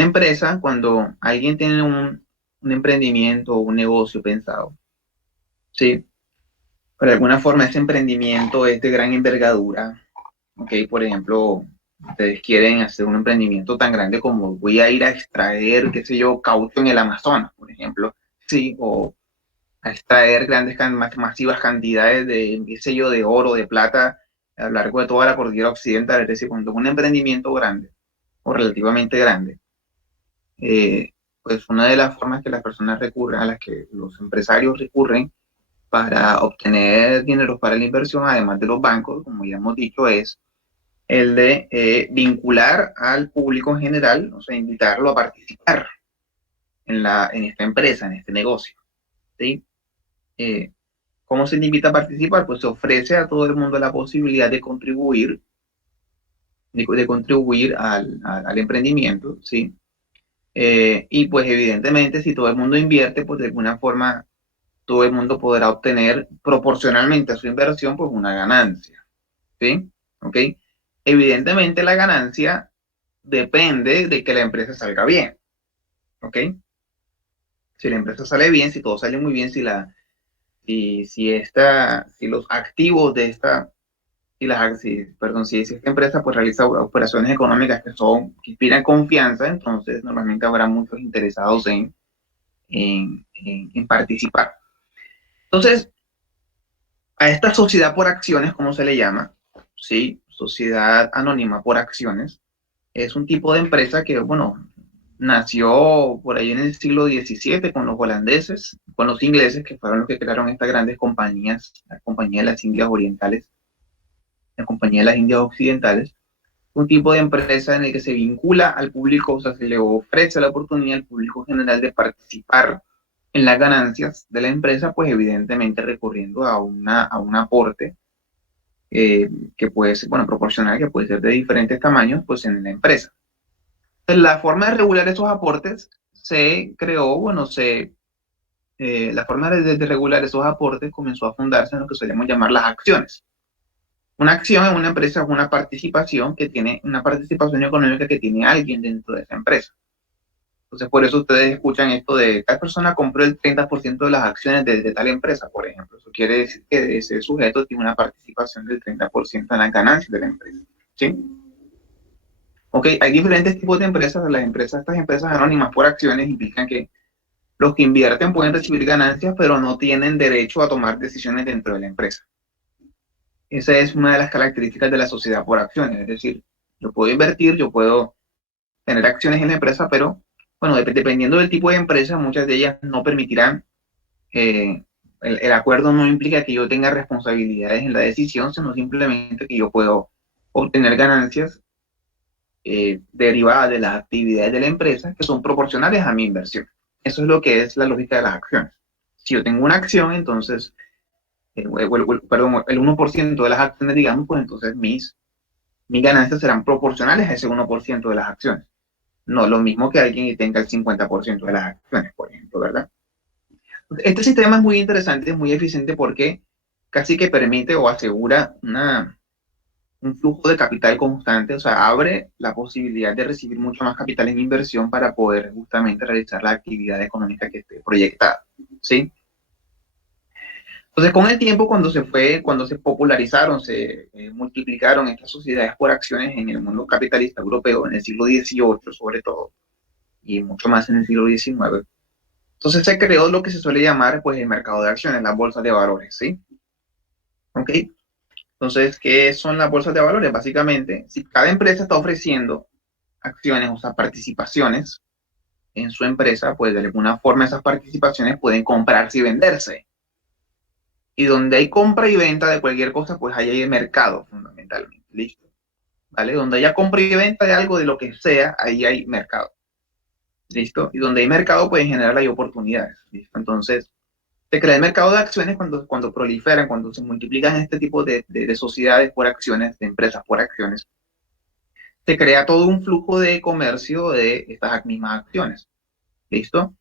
empresa, cuando alguien tiene un emprendimiento o un negocio pensado, ¿sí? Pero de alguna forma ese emprendimiento es de gran envergadura, ¿ok? Por ejemplo, ustedes quieren hacer un emprendimiento tan grande como voy a ir a extraer, qué sé yo, caucho en el Amazonas, por ejemplo, ¿sí? O a extraer masivas cantidades de, qué sé yo, de oro, de plata a lo largo de toda la cordillera occidental. Es decir, cuando es un emprendimiento grande o relativamente grande, pues una de las formas que las personas recurren, a las que los empresarios recurren para obtener dinero para la inversión, además de los bancos, como ya hemos dicho, es el de vincular al público en general, o sea, invitarlo a participar en esta empresa, en este negocio, ¿sí? ¿Cómo se le invita a participar? Pues se ofrece a todo el mundo la posibilidad de contribuir, al emprendimiento, ¿sí? Y pues evidentemente si todo el mundo invierte, pues de alguna forma todo el mundo podrá obtener proporcionalmente a su inversión pues una ganancia, ¿sí? ¿Ok? Evidentemente la ganancia depende de que la empresa salga bien, ¿ok? Si la empresa sale bien, si todo sale muy bien, si los activos de esta, si esta empresa pues realiza operaciones económicas que inspiran confianza, entonces normalmente habrá muchos interesados en participar. Entonces, a esta sociedad por acciones, ¿cómo se le llama? Sí, sociedad anónima por acciones. Es un tipo de empresa que, bueno, nació por ahí en el siglo XVII con los holandeses, con los ingleses, que fueron los que crearon estas grandes compañías, la Compañía de las Indias Orientales, la Compañía de las Indias Occidentales. Un tipo de empresa en el que se vincula al público, o sea, se le ofrece la oportunidad al público general de participar en las ganancias de la empresa, pues evidentemente recurriendo a un aporte que puede ser, bueno, proporcional, que puede ser de diferentes tamaños, pues en la empresa. Entonces, la forma de regular esos aportes se creó, bueno, la forma de regular esos aportes comenzó a fundarse en lo que solemos llamar las acciones. Una acción en una empresa es una participación económica que tiene alguien dentro de esa empresa. Entonces, por eso ustedes escuchan esto de tal persona compró el 30% de las acciones de tal empresa, por ejemplo. Eso quiere decir que ese sujeto tiene una participación del 30% en las ganancias de la empresa. ¿Sí? Ok, hay diferentes tipos de empresas. Estas empresas anónimas por acciones implican que los que invierten pueden recibir ganancias, pero no tienen derecho a tomar decisiones dentro de la empresa. Esa es una de las características de la sociedad por acciones. Es decir, yo puedo invertir, yo puedo tener acciones en la empresa, pero bueno, dependiendo del tipo de empresa, muchas de ellas no permitirán, el acuerdo no implica que yo tenga responsabilidades en la decisión, sino simplemente que yo puedo obtener ganancias derivadas de las actividades de la empresa que son proporcionales a mi inversión. Eso es lo que es la lógica de las acciones. Si yo tengo una acción, entonces, el 1% de las acciones, digamos, pues entonces mis ganancias serán proporcionales a ese 1% de las acciones. No lo mismo que alguien que tenga el 50% de las acciones, por ejemplo, ¿verdad? Este sistema es muy interesante, es muy eficiente porque casi que permite o asegura un flujo de capital constante, o sea, abre la posibilidad de recibir mucho más capital en inversión para poder justamente realizar la actividad económica que esté proyectada, ¿sí? Entonces, con el tiempo, cuando se popularizaron, se multiplicaron estas sociedades por acciones en el mundo capitalista europeo, en el siglo XVIII sobre todo, y mucho más en el siglo XIX, entonces se creó lo que se suele llamar, pues, el mercado de acciones, las bolsas de valores, ¿sí? ¿Ok? Entonces, ¿qué son las bolsas de valores? Básicamente, si cada empresa está ofreciendo acciones, o sea, participaciones en su empresa, pues de alguna forma esas participaciones pueden comprarse y venderse, Y donde hay compra y venta de cualquier cosa, pues ahí hay mercado, fundamentalmente. ¿Listo? ¿Vale? Donde haya compra y venta de algo, de lo que sea, ahí hay mercado. ¿Listo? Y donde hay mercado, pues en general hay oportunidades. ¿Listo? Entonces, se crea el mercado de acciones cuando proliferan, cuando se multiplican este tipo de sociedades por acciones, de empresas por acciones. Se crea todo un flujo de comercio de estas mismas acciones. ¿Listo?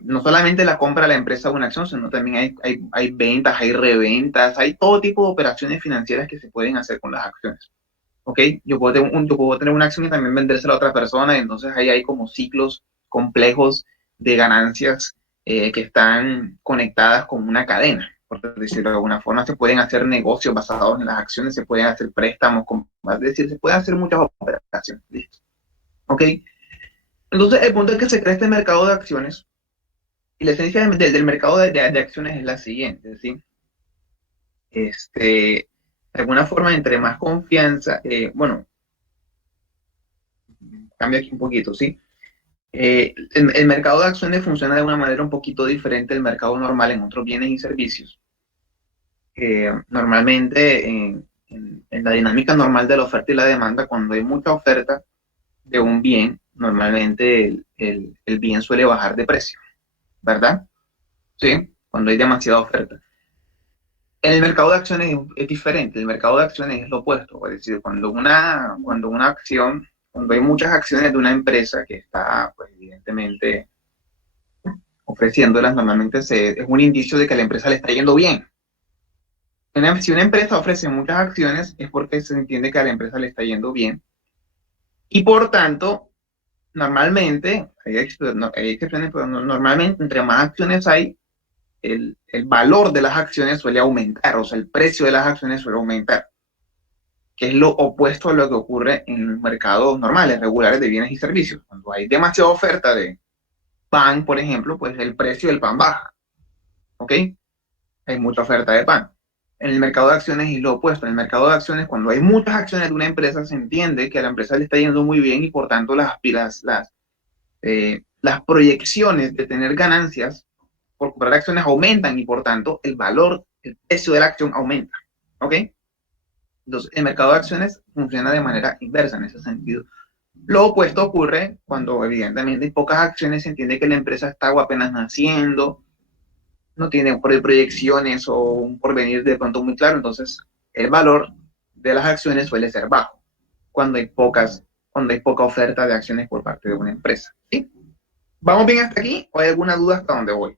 No solamente la compra de la empresa de una acción, sino también hay ventas, hay reventas, hay todo tipo de operaciones financieras que se pueden hacer con las acciones. ¿Ok? Yo puedo tener una acción y también vendérsela a otra persona, y entonces ahí hay como ciclos complejos de ganancias que están conectadas con una cadena. Por decirlo de alguna forma, se pueden hacer negocios basados en las acciones, se pueden hacer préstamos, es decir, se pueden hacer muchas operaciones. ¿Listo? ¿Ok? Entonces, el punto es que se crea este mercado de acciones, y la esencia del mercado de acciones es la siguiente, ¿sí? De alguna forma, entre más confianza, bueno, cambia aquí un poquito, ¿sí? El mercado de acciones funciona de una manera un poquito diferente del mercado normal en otros bienes y servicios. Normalmente, en la dinámica normal de la oferta y la demanda, cuando hay mucha oferta de un bien, normalmente el bien suele bajar de precio, ¿verdad? Sí, cuando hay demasiada oferta. En el mercado de acciones es diferente. El mercado de acciones es lo opuesto. Es decir, cuando una acción, cuando hay muchas acciones de una empresa que está, pues, evidentemente ofreciéndolas, normalmente es un indicio de que a la empresa le está yendo bien. Si una empresa ofrece muchas acciones, es porque se entiende que a la empresa le está yendo bien. Y por tanto, normalmente, hay excepciones, pero normalmente, entre más acciones hay, el valor de las acciones suele aumentar, o sea, el precio de las acciones suele aumentar, que es lo opuesto a lo que ocurre en los mercados normales, regulares de bienes y servicios. Cuando hay demasiada oferta de pan, por ejemplo, pues el precio del pan baja, ¿ok? Hay mucha oferta de pan. En el mercado de acciones es lo opuesto. En el mercado de acciones, cuando hay muchas acciones de una empresa, se entiende que a la empresa le está yendo muy bien, y por tanto las proyecciones de tener ganancias por comprar acciones aumentan, y por tanto el valor, el precio de la acción aumenta. ¿Ok? Entonces, el mercado de acciones funciona de manera inversa en ese sentido. Lo opuesto ocurre cuando evidentemente hay pocas acciones, se entiende que la empresa está apenas naciendo, no tiene proyecciones o un porvenir de pronto muy claro, entonces el valor de las acciones suele ser bajo cuando hay poca oferta de acciones por parte de una empresa. ¿Sí? ¿Vamos bien hasta aquí o hay alguna duda hasta dónde voy?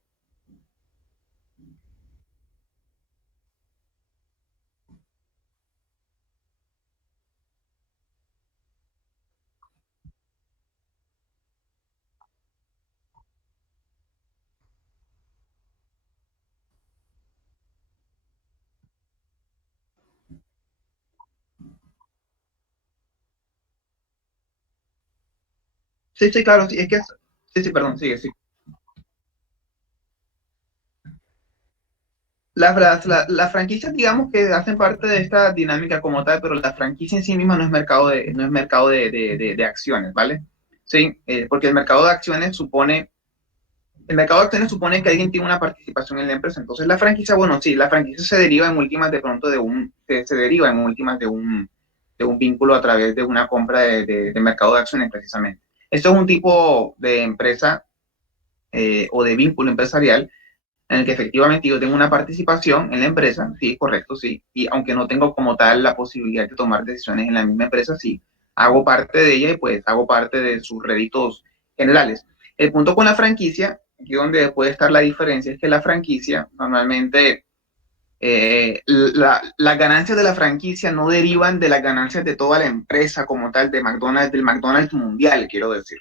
Sí, sí, claro, sí, es que sí, sí, perdón, sigue, sí. Las franquicias, digamos que hacen parte de esta dinámica como tal, pero la franquicia en sí misma no es mercado de acciones, ¿vale? Sí, porque el mercado de acciones supone que alguien tiene una participación en la empresa. Entonces la franquicia, bueno, sí, la franquicia se deriva en últimas de pronto se deriva en últimas de un vínculo a través de una compra de mercado de acciones, precisamente. Esto es un tipo de empresa o de vínculo empresarial en el que efectivamente yo tengo una participación en la empresa, sí, correcto, sí, y aunque no tengo como tal la posibilidad de tomar decisiones en la misma empresa, sí, hago parte de ella y pues hago parte de sus réditos generales. El punto con la franquicia, aquí donde puede estar la diferencia, es que la franquicia normalmente, las ganancias de la franquicia no derivan de las ganancias de toda la empresa como tal, del McDonald's mundial, quiero decir.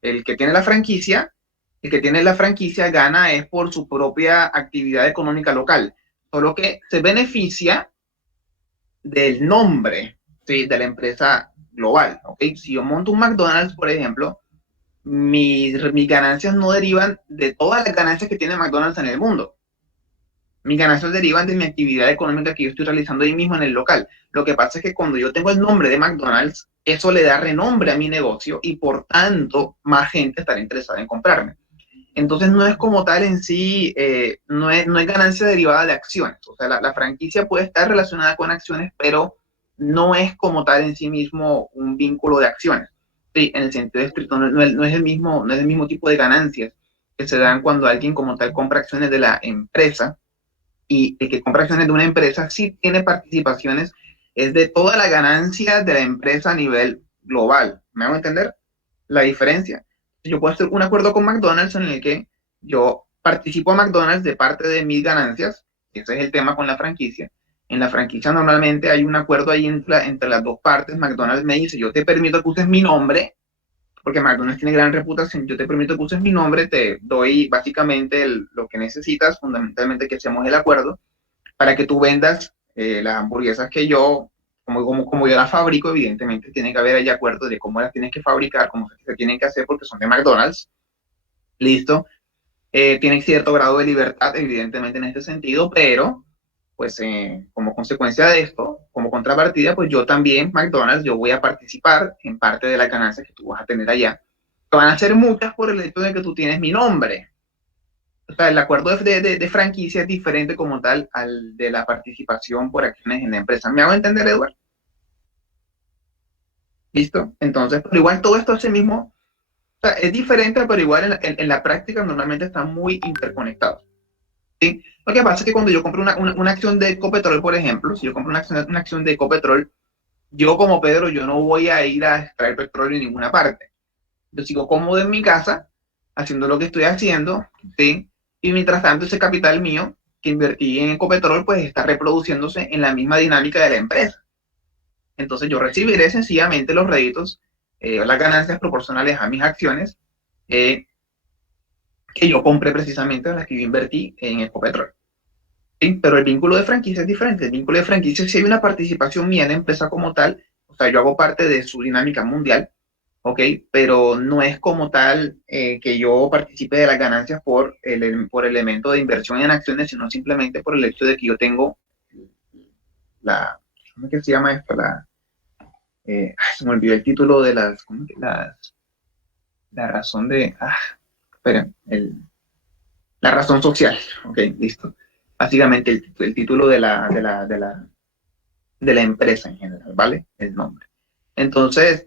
El que tiene la franquicia, el que tiene la franquicia gana es por su propia actividad económica local, solo que se beneficia del nombre, ¿sí?, de la empresa global. ¿Okay? Si yo monto un McDonald's, por ejemplo, mis ganancias no derivan de todas las ganancias que tiene McDonald's en el mundo. Mis ganancias derivan de mi actividad económica que yo estoy realizando ahí mismo en el local. Lo que pasa es que cuando yo tengo el nombre de McDonald's, eso le da renombre a mi negocio y por tanto más gente estará interesada en comprarme. Entonces no es como tal en sí, no es ganancia derivada de acciones. O sea, la franquicia puede estar relacionada con acciones, pero no es como tal en sí mismo un vínculo de acciones. Sí, en el sentido estricto, no es no es el mismo tipo de ganancias que se dan cuando alguien como tal compra acciones de la empresa, y el que compra acciones de una empresa sí tiene participaciones, es de toda la ganancia de la empresa a nivel global. ¿Me hago entender la diferencia? Yo puedo hacer un acuerdo con McDonald's en el que yo participo a McDonald's de parte de mis ganancias. Ese es el tema con la franquicia. En la franquicia normalmente hay un acuerdo ahí entre las dos partes. McDonald's me dice, yo te permito que uses mi nombre, porque McDonald's tiene gran reputación, yo te permito que uses mi nombre, te doy básicamente lo que necesitas, fundamentalmente que hacemos el acuerdo, para que tú vendas las hamburguesas que yo, como yo las fabrico, evidentemente tiene que haber ahí acuerdos de cómo las tienes que fabricar, cómo se tienen que hacer, porque son de McDonald's, listo. Tienen cierto grado de libertad, evidentemente, en este sentido, pero pues como consecuencia de esto, como contrapartida, pues yo también, McDonald's, yo voy a participar en parte de las ganancias que tú vas a tener allá. Van a ser muchas por el hecho de que tú tienes mi nombre. O sea, el acuerdo de franquicia es diferente como tal al de la participación por acciones en la empresa. ¿Me hago entender, Eduardo? ¿Listo? Entonces, pero igual todo esto es el mismo, o sea, es diferente, pero igual en la práctica normalmente están muy interconectados. ¿Sí? Lo que pasa es que cuando yo compro una acción de Ecopetrol, por ejemplo, si yo compro una acción de Ecopetrol, yo como Pedro, yo no voy a ir a extraer petróleo en ninguna parte. Yo sigo cómodo en mi casa, haciendo lo que estoy haciendo, ¿sí? Y mientras tanto, ese capital mío que invertí en Ecopetrol, pues está reproduciéndose en la misma dinámica de la empresa. Entonces yo recibiré sencillamente los réditos, las ganancias proporcionales a mis acciones, que yo compré precisamente las que yo invertí en Ecopetrol. ¿Sí? Pero el vínculo de franquicia es diferente. El vínculo de franquicia, si hay una participación mía en la empresa como tal, o sea, yo hago parte de su dinámica mundial, ¿ok? Pero no es como tal que yo participe de las ganancias por elemento de inversión en acciones, sino simplemente por el hecho de que yo tengo ¿cómo es que se llama esto? Se me olvidó el título de la razón de, espera, la razón social, ¿ok? Listo. Básicamente el título de la empresa en general, ¿vale? El nombre. Entonces,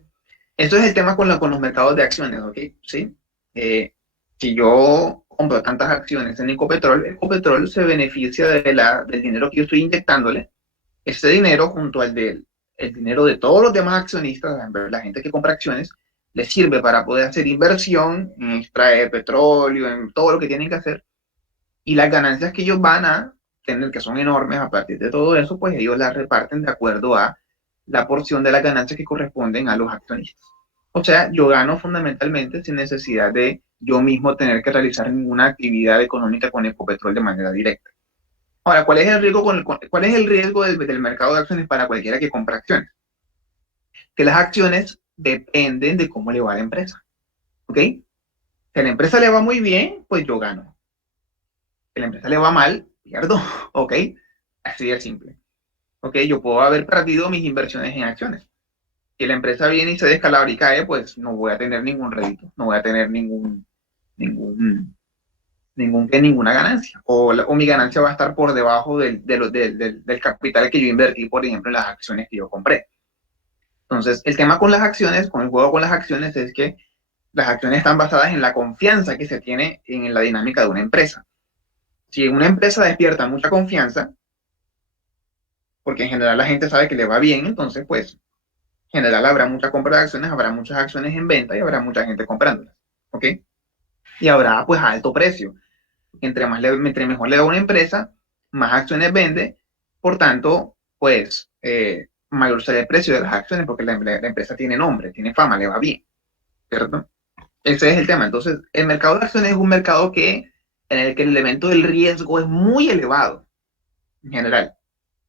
esto es el tema con los mercados de acciones, ¿ok? ¿Sí? Si yo compro tantas acciones en Ecopetrol se beneficia del dinero que yo estoy inyectándole. Ese dinero junto el dinero de todos los demás accionistas, la gente que compra acciones, les sirve para poder hacer inversión en extraer petróleo, en todo lo que tienen que hacer. Y las ganancias que ellos van a tener, que son enormes a partir de todo eso, pues ellos las reparten de acuerdo a la porción de las ganancias que corresponden a los accionistas. O sea, yo gano fundamentalmente sin necesidad de yo mismo tener que realizar ninguna actividad económica con Ecopetrol de manera directa. Ahora, ¿cuál es el riesgo, cuál es el riesgo del mercado de acciones para cualquiera que compra acciones? Que las acciones dependen de cómo le va a la empresa. ¿Ok? Si a la empresa le va muy bien, pues yo gano. Si a la empresa le va mal, pierdo. ¿Ok? Así de simple. ¿Ok? Yo puedo haber perdido mis inversiones en acciones. Si la empresa viene y se descalabra y cae, pues no voy a tener ningún rédito, no voy a tener ninguna ganancia. O mi ganancia va a estar por debajo del capital que yo invertí, por ejemplo, en las acciones que yo compré. Entonces, el tema con las acciones, con el juego con las acciones, es que las acciones están basadas en la confianza que se tiene en la dinámica de una empresa. Si una empresa despierta mucha confianza, porque en general la gente sabe que le va bien, entonces, pues, en general habrá mucha compra de acciones, habrá muchas acciones en venta y habrá mucha gente comprándolas. ¿Ok? Y habrá, pues, a alto precio. Entre mejor le da una empresa, más acciones vende, por tanto, pues, mayor será el precio de las acciones, porque la empresa tiene nombre, tiene fama, le va bien, ¿cierto? Ese es el tema. Entonces, el mercado de acciones es un mercado en el que el elemento del riesgo es muy elevado, en general,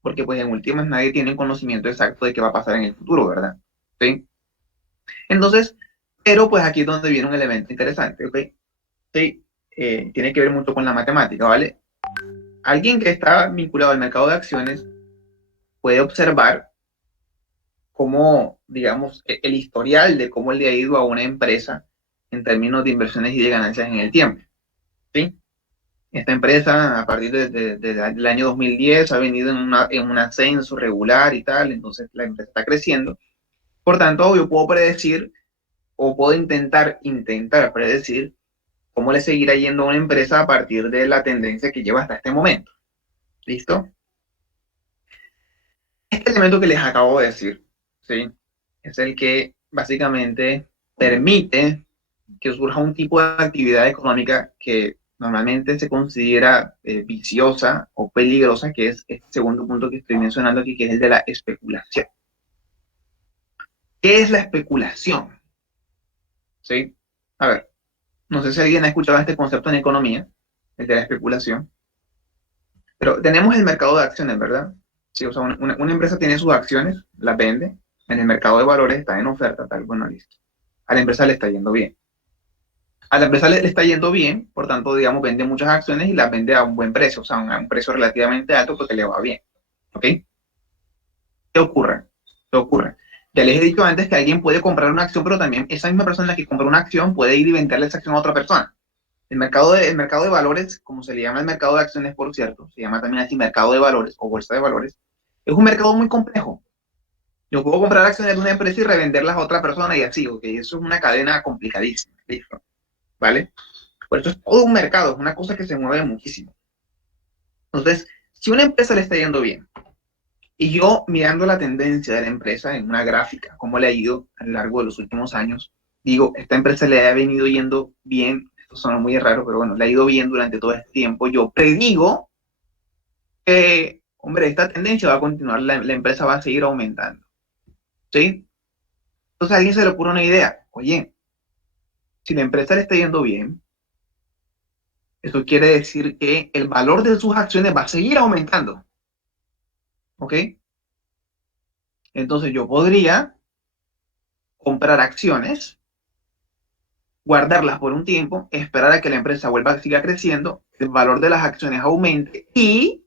porque pues en últimas nadie tiene un conocimiento exacto de qué va a pasar en el futuro, ¿verdad? ¿Sí? Entonces, pero pues aquí es donde viene un elemento interesante, ¿ok? Sí, tiene que ver mucho con la matemática, ¿vale? Alguien que está vinculado al mercado de acciones puede observar cómo, digamos, el historial de cómo le ha ido a una empresa en términos de inversiones y de ganancias en el tiempo. ¿sí? Esta empresa, a partir del año 2010, ha venido en un ascenso regular y tal, entonces la empresa está creciendo. Por tanto, yo puedo predecir o puedo intentar predecir cómo le seguirá yendo a una empresa a partir de la tendencia que lleva hasta este momento. ¿Listo? Este elemento que les acabo de decir, ¿sí? Es el que básicamente permite que surja un tipo de actividad económica que normalmente se considera viciosa o peligrosa, que es este segundo punto que estoy mencionando aquí, que es el de la especulación. ¿Qué es la especulación? ¿Sí? A ver, no sé si alguien ha escuchado este concepto en economía, el de la especulación, pero tenemos el mercado de acciones, ¿verdad? Sí, o sea, una empresa tiene sus acciones, las vende, en el mercado de valores está en oferta, tal, bueno, listo. A la empresa le está yendo bien. A la empresa le está yendo bien, por tanto, digamos, vende muchas acciones y las vende a un buen precio, o sea, a un precio relativamente alto porque le va bien. ¿Ok? ¿Qué ocurre? ¿Qué ocurre? Ya les he dicho antes que alguien puede comprar una acción, pero también esa misma persona que compra una acción puede ir y venderle esa acción a otra persona. El mercado de valores, como se le llama el mercado de acciones, por cierto, se llama también así mercado de valores o bolsa de valores, es un mercado muy complejo. Yo puedo comprar acciones de una empresa y revenderlas a otra persona y así, ok, eso es una cadena complicadísima, ¿listo? ¿Vale? Por eso es todo un mercado, es una cosa que se mueve muchísimo. Entonces, si una empresa le está yendo bien, y yo mirando la tendencia de la empresa en una gráfica, cómo le ha ido a lo largo de los últimos años, digo, esta empresa le ha venido yendo bien, esto suena muy raro, pero bueno, le ha ido bien durante todo este tiempo, yo predigo que, hombre, esta tendencia va a continuar, la empresa va a seguir aumentando, ¿sí? Entonces a alguien se le ocurre una idea, oye, si la empresa le está yendo bien, eso quiere decir que el valor de sus acciones va a seguir aumentando, ¿ok? Entonces yo podría comprar acciones, guardarlas por un tiempo, esperar a que la empresa vuelva a siga creciendo, el valor de las acciones aumente y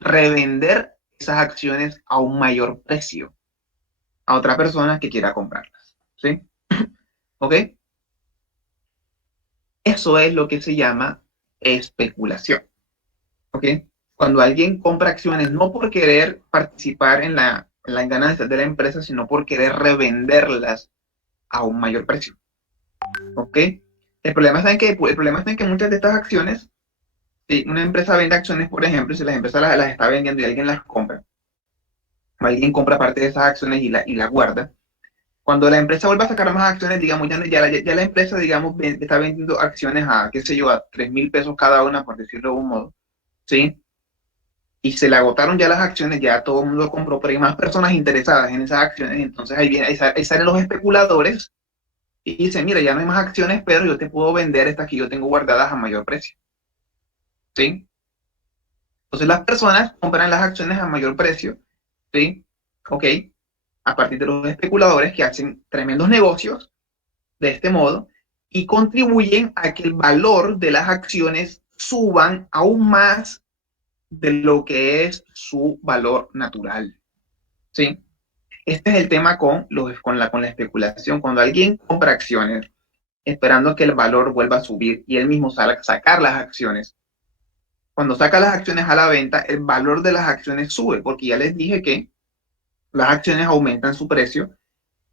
revender esas acciones a un mayor precio a otra persona que quiera comprarlas. ¿Sí? ¿Ok? Eso es lo que se llama especulación. ¿Ok? Cuando alguien compra acciones no por querer participar en la ganancia de la empresa, sino por querer revenderlas a un mayor precio. ¿Ok? El problema está en que muchas de estas acciones, si una empresa vende acciones, por ejemplo, y si la empresa las está vendiendo y alguien las compra, o alguien compra parte de esas acciones y la guarda, cuando la empresa vuelva a sacar más acciones, digamos, ya la empresa, digamos, está vendiendo acciones a, qué sé yo, a 3.000 pesos cada una, por decirlo de un modo, ¿sí? Y se le agotaron ya las acciones, ya todo el mundo compró, pero hay más personas interesadas en esas acciones, entonces ahí salen los especuladores y dicen, mira, ya no hay más acciones, pero yo te puedo vender estas que yo tengo guardadas a mayor precio, ¿sí? Entonces las personas compran las acciones a mayor precio, ¿sí? Ok, a partir de los especuladores que hacen tremendos negocios de este modo y contribuyen a que el valor de las acciones suban aún más de lo que es su valor natural, ¿sí? Este es el tema con la especulación. Cuando alguien compra acciones esperando que el valor vuelva a subir y él mismo sacar las acciones, cuando saca las acciones a la venta, el valor de las acciones sube, porque ya les dije que las acciones aumentan su precio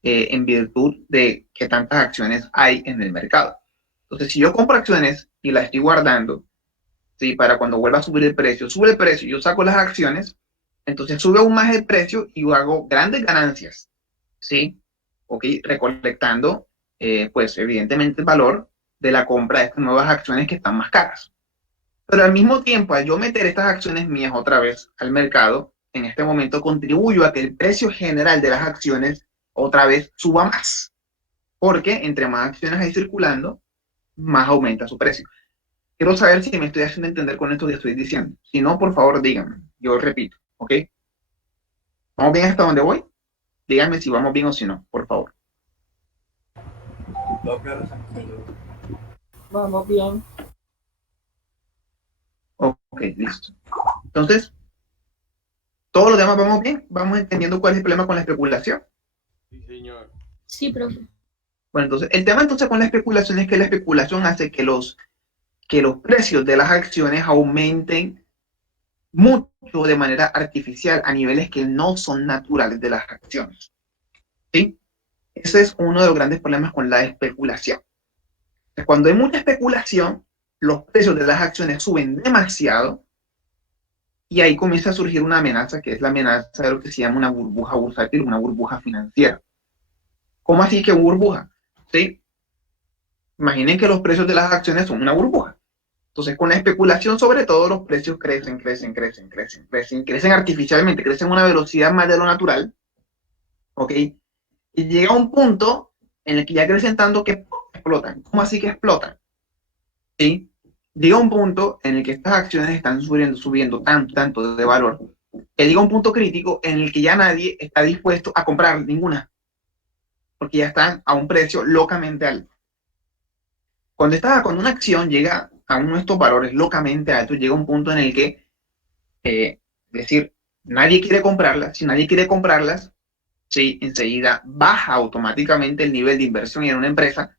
en virtud de que tantas acciones hay en el mercado. Entonces, si yo compro acciones y las estoy guardando, ¿sí? Para cuando vuelva a subir el precio, sube el precio, yo saco las acciones, entonces sube aún más el precio y yo hago grandes ganancias, ¿sí? Ok, recolectando, pues evidentemente el valor de la compra de estas nuevas acciones que están más caras. Pero al mismo tiempo, al yo meter estas acciones mías otra vez al mercado, en este momento contribuyo a que el precio general de las acciones otra vez suba más. Porque entre más acciones hay circulando, más aumenta su precio. Quiero saber si me estoy haciendo entender con esto que estoy diciendo. Si no, por favor, díganme. Yo repito, ¿ok? ¿Vamos bien hasta donde voy? Díganme si vamos bien o si no, por favor. Vamos bien. Ok, listo. Entonces, todos los demás vamos bien, vamos entendiendo cuál es el problema con la especulación. Sí, señor. Sí, profe. Bueno, entonces, el tema entonces con la especulación es que la especulación hace que los que los precios de las acciones aumenten mucho de manera artificial a niveles que no son naturales de las acciones. ¿Sí? Ese es uno de los grandes problemas con la especulación. Cuando hay mucha especulación, los precios de las acciones suben demasiado y ahí comienza a surgir una amenaza, que es la amenaza de lo que se llama una burbuja bursátil, una burbuja financiera. ¿Cómo así que burbuja? ¿Sí? Imaginen que los precios de las acciones son una burbuja. Entonces, con la especulación, sobre todo, los precios crecen artificialmente, crecen a una velocidad más de lo natural, ¿ok? Y llega un punto en el que ya crecen tanto que explotan. ¿Cómo así que explotan? ¿Sí? Llega un punto en el que estas acciones están subiendo tanto de valor, que llega un punto crítico en el que ya nadie está dispuesto a comprar ninguna, porque ya están a un precio locamente alto. Cuando una acción llega a uno de estos valores locamente altos, llega un punto en el que, decir, nadie quiere comprarlas. Si nadie quiere comprarlas, sí, enseguida baja automáticamente el nivel de inversión en una empresa.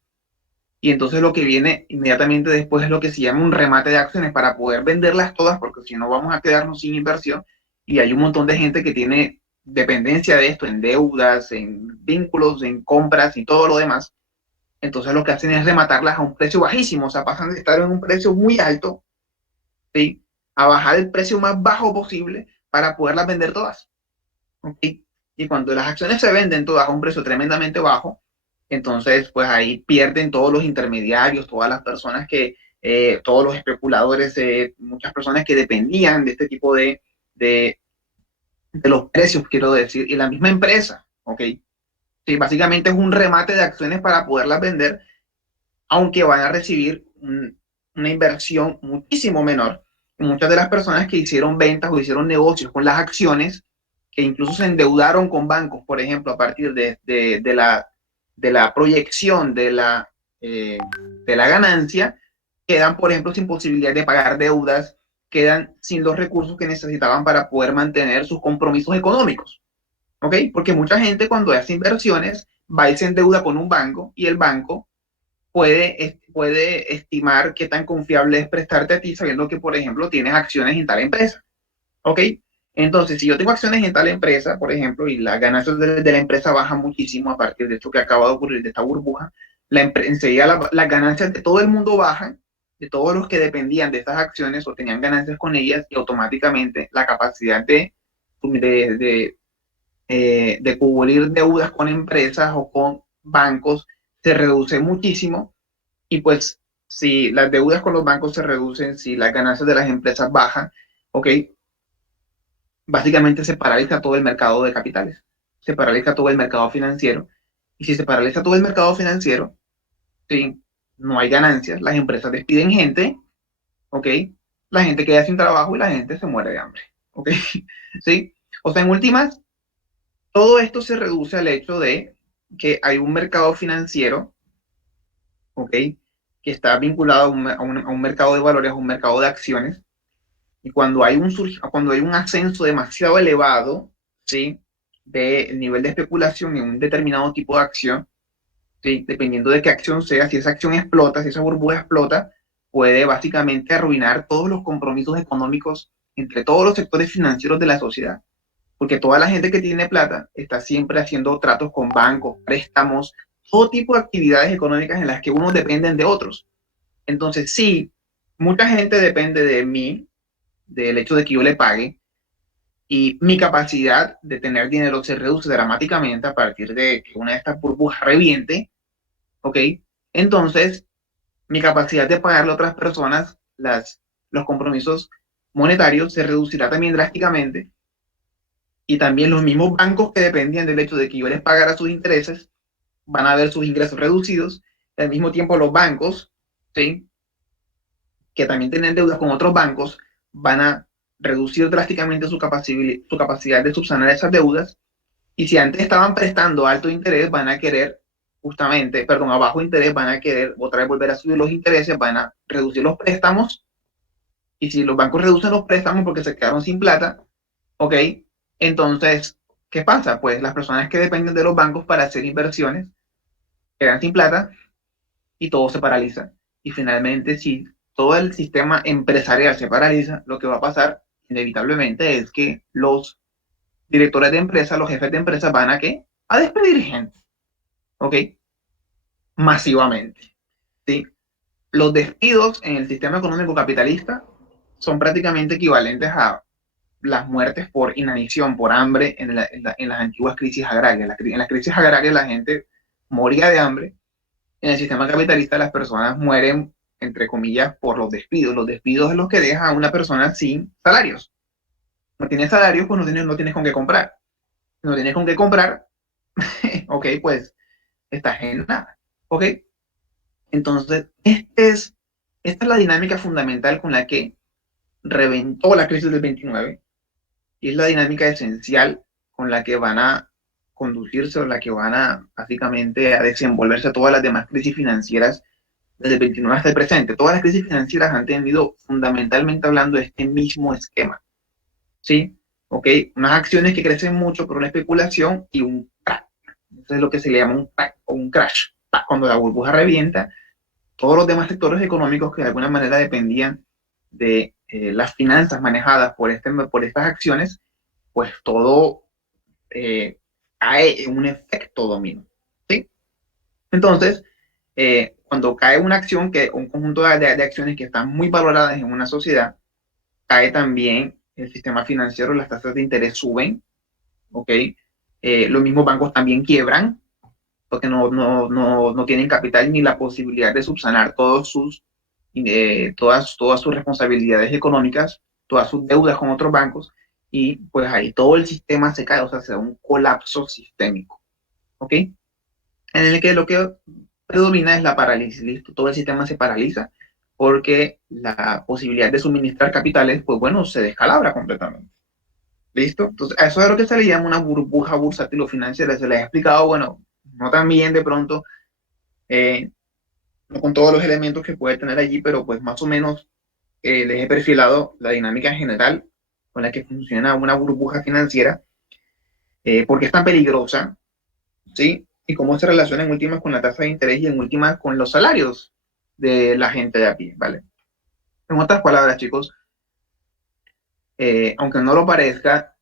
Y entonces lo que viene inmediatamente después es lo que se llama un remate de acciones para poder venderlas todas, porque si no vamos a quedarnos sin inversión. Y hay un montón de gente que tiene dependencia de esto en deudas, en vínculos, en compras y todo lo demás. Entonces lo que hacen es rematarlas a un precio bajísimo, o sea, pasan de estar en un precio muy alto, ¿sí?, a bajar el precio más bajo posible para poderlas vender todas. ¿Okay? Y cuando las acciones se venden todas a un precio tremendamente bajo, entonces pues ahí pierden todos los intermediarios, todas las personas todos los especuladores, muchas personas que dependían de este tipo de los precios, quiero decir, y la misma empresa, ¿ok? Sí, básicamente es un remate de acciones para poderlas vender, aunque van a recibir una inversión muchísimo menor. Muchas de las personas que hicieron ventas o hicieron negocios con las acciones, que incluso se endeudaron con bancos, por ejemplo, a partir de la proyección de la ganancia, quedan, por ejemplo, sin posibilidad de pagar deudas, quedan sin los recursos que necesitaban para poder mantener sus compromisos económicos. ¿Ok? Porque mucha gente cuando hace inversiones va y se endeuda con un banco y el banco puede estimar qué tan confiable es prestarte a ti sabiendo que, por ejemplo, tienes acciones en tal empresa. ¿Ok? Entonces, si yo tengo acciones en tal empresa, por ejemplo, y las ganancias de la empresa bajan muchísimo a partir de esto que acaba de ocurrir, de esta burbuja, enseguida las ganancias de todo el mundo bajan, de todos los que dependían de estas acciones o tenían ganancias con ellas, y automáticamente la capacidad de cubrir deudas con empresas o con bancos se reduce muchísimo. Y pues si las deudas con los bancos se reducen, si las ganancias de las empresas bajan, ¿ok?, básicamente se paraliza todo el mercado de capitales, se paraliza todo el mercado financiero. Y si se paraliza todo el mercado financiero, ¿sí?, no hay ganancias, las empresas despiden gente, ¿ok?, la gente queda sin trabajo y la gente se muere de hambre, ¿ok? ¿Sí? O sea, en últimas, todo esto se reduce al hecho de que hay un mercado financiero, ¿ok?, que está vinculado a un mercado de valores, a un mercado de acciones, y cuando hay un ascenso demasiado elevado, ¿sí?, del nivel de especulación en un determinado tipo de acción, ¿sí?, dependiendo de qué acción sea, si esa acción explota, si esa burbuja explota, puede básicamente arruinar todos los compromisos económicos entre todos los sectores financieros de la sociedad. Porque toda la gente que tiene plata está siempre haciendo tratos con bancos, préstamos, todo tipo de actividades económicas en las que unos dependen de otros. Entonces, sí, mucha gente depende de mí, del hecho de que yo le pague, y mi capacidad de tener dinero se reduce dramáticamente a partir de que una de estas burbujas reviente, ¿ok? Entonces, mi capacidad de pagarle a otras personas los compromisos monetarios se reducirá también drásticamente. Y también los mismos bancos que dependían del hecho de que yo les pagara sus intereses van a ver sus ingresos reducidos. Al mismo tiempo, los bancos, ¿sí?, que también tienen deudas con otros bancos, van a reducir drásticamente su capacidad de subsanar esas deudas. Y si antes estaban prestando alto interés, van a querer a bajo interés, van a querer otra vez volver a subir los intereses, van a reducir los préstamos. Y si los bancos reducen los préstamos porque se quedaron sin plata, ¿ok? Entonces, ¿qué pasa? Pues las personas que dependen de los bancos para hacer inversiones quedan sin plata y todo se paraliza. Y finalmente, si todo el sistema empresarial se paraliza, lo que va a pasar inevitablemente es que los directores de empresa, los jefes de empresa van a ¿qué? A despedir gente, ¿ok? Masivamente, ¿sí? Los despidos en el sistema económico capitalista son prácticamente equivalentes a las muertes por inanición, por hambre en las antiguas crisis agrarias. En las crisis agrarias la gente moría de hambre. En el sistema capitalista las personas mueren, entre comillas, por los despidos. Los despidos es lo que deja a una persona sin salarios. No tienes salarios, pues no tienes con qué comprar. No tienes con qué comprar, ok, pues estás en nada. Ok, entonces esta es la dinámica fundamental con la que reventó la crisis del 29 y es la dinámica esencial con la que van a conducirse o la que van a básicamente a desenvolverse todas las demás crisis financieras desde el 29 hasta el presente. Todas las crisis financieras han tenido fundamentalmente hablando de este mismo esquema, ¿sí? Ok, unas acciones que crecen mucho por una especulación y un crack. Eso es lo que se le llama un crack o un crash. Cuando la burbuja revienta, todos los demás sectores económicos que de alguna manera dependían de las finanzas manejadas por estas acciones, pues todo cae en un efecto dominó, ¿sí? Entonces, cuando cae una acción, un conjunto de acciones que están muy valoradas en una sociedad, cae también el sistema financiero, las tasas de interés suben, ¿ok? Los mismos bancos también quiebran porque no tienen capital ni la posibilidad de subsanar todas sus responsabilidades económicas, todas sus deudas con otros bancos, y pues ahí todo el sistema se cae, o sea, se da un colapso sistémico, ¿ok? En el que lo que predomina es la parálisis, ¿listo? Todo el sistema se paraliza porque la posibilidad de suministrar capitales, pues bueno, se descalabra completamente. ¿Listo? Entonces, a eso es lo que se le llama una burbuja bursátil o financiera. Se les ha explicado, bueno, no tan bien de pronto, no con todos los elementos que puede tener allí, pero pues más o menos les he perfilado la dinámica general con la que funciona una burbuja financiera, porque es tan peligrosa, ¿sí? Y cómo se relaciona en últimas con la tasa de interés y en últimas con los salarios de la gente de a pie, ¿vale? En otras palabras, chicos, aunque no lo parezca,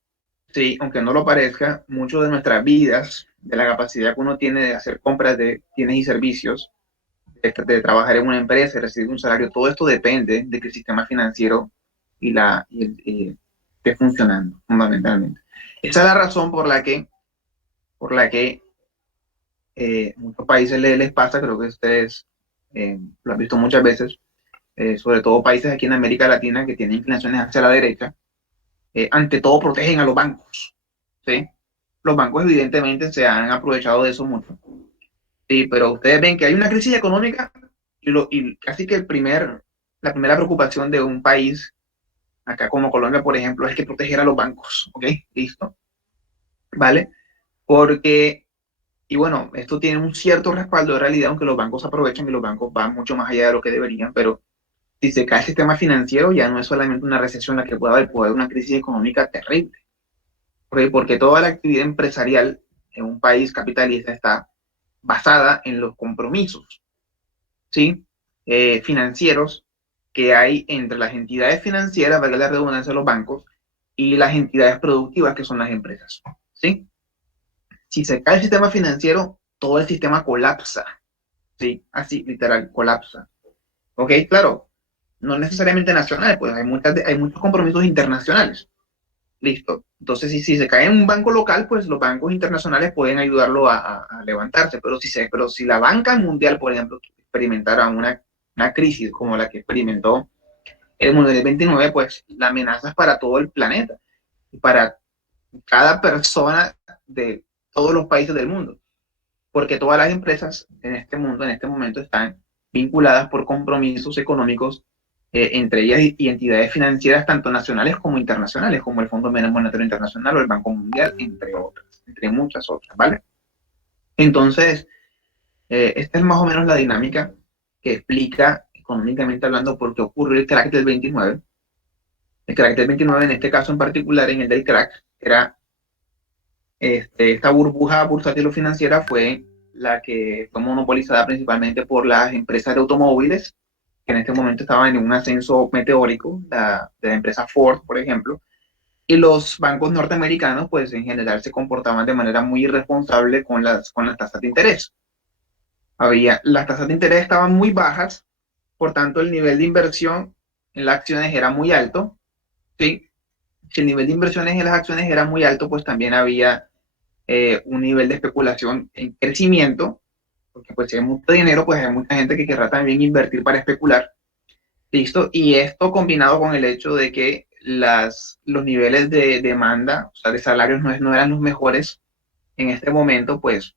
sí, aunque no lo parezca, mucho de nuestras vidas, de la capacidad que uno tiene de hacer compras de bienes y servicios, de trabajar en una empresa, de recibir un salario, todo esto depende de que el sistema financiero esté funcionando fundamentalmente. Esa es la razón por la que muchos países les pasa, creo que ustedes lo han visto muchas veces, sobre todo países aquí en América Latina que tienen inclinaciones hacia la derecha, ante todo protegen a los bancos, ¿sí? Los bancos evidentemente se han aprovechado de eso mucho, sí, pero ustedes ven que hay una crisis económica y casi que la primera preocupación de un país, acá como Colombia, por ejemplo, es que proteger a los bancos, ¿ok? Listo, ¿vale? Porque, y bueno, esto tiene un cierto respaldo de realidad, aunque los bancos aprovechan y los bancos van mucho más allá de lo que deberían, pero si se cae el sistema financiero ya no es solamente una recesión la que puede haber una crisis económica terrible, ¿ok? Porque toda la actividad empresarial en un país capitalista está basada en los compromisos, ¿sí? Financieros que hay entre las entidades financieras, valga la redundancia, los bancos, y las entidades productivas que son las empresas, ¿sí? Si se cae el sistema financiero, todo el sistema colapsa, ¿sí? Así, literal, colapsa. ¿Ok? Claro, no necesariamente nacional, pues hay muchos compromisos internacionales. Listo. Entonces, si se cae en un banco local, pues los bancos internacionales pueden ayudarlo a levantarse. Pero si la banca mundial, por ejemplo, experimentara una crisis como la que experimentó el mundo del 29, pues la amenaza es para todo el planeta y para cada persona de todos los países del mundo. Porque todas las empresas en este mundo, en este momento, están vinculadas por compromisos económicos entre ellas y entidades financieras tanto nacionales como internacionales, como el Fondo Monetario Internacional o el Banco Mundial, entre otras, entre muchas otras, ¿vale? Entonces, esta es más o menos la dinámica que explica económicamente hablando por qué ocurrió el crack del 29. El crack del 29, en este caso en particular, en el del crack, era esta burbuja bursátil o financiera fue la que fue monopolizada principalmente por las empresas de automóviles que en este momento estaban en un ascenso meteórico, de la empresa Ford, por ejemplo, y los bancos norteamericanos, pues en general se comportaban de manera muy irresponsable con las tasas de interés. Las tasas de interés estaban muy bajas, por tanto el nivel de inversión en las acciones era muy alto, ¿sí? Si el nivel de inversiones en las acciones era muy alto, pues también había un nivel de especulación en crecimiento, porque pues si hay mucho dinero, pues hay mucha gente que querrá también invertir para especular, ¿listo? Y esto combinado con el hecho de que los niveles de demanda, o sea, de salarios no eran los mejores en este momento, pues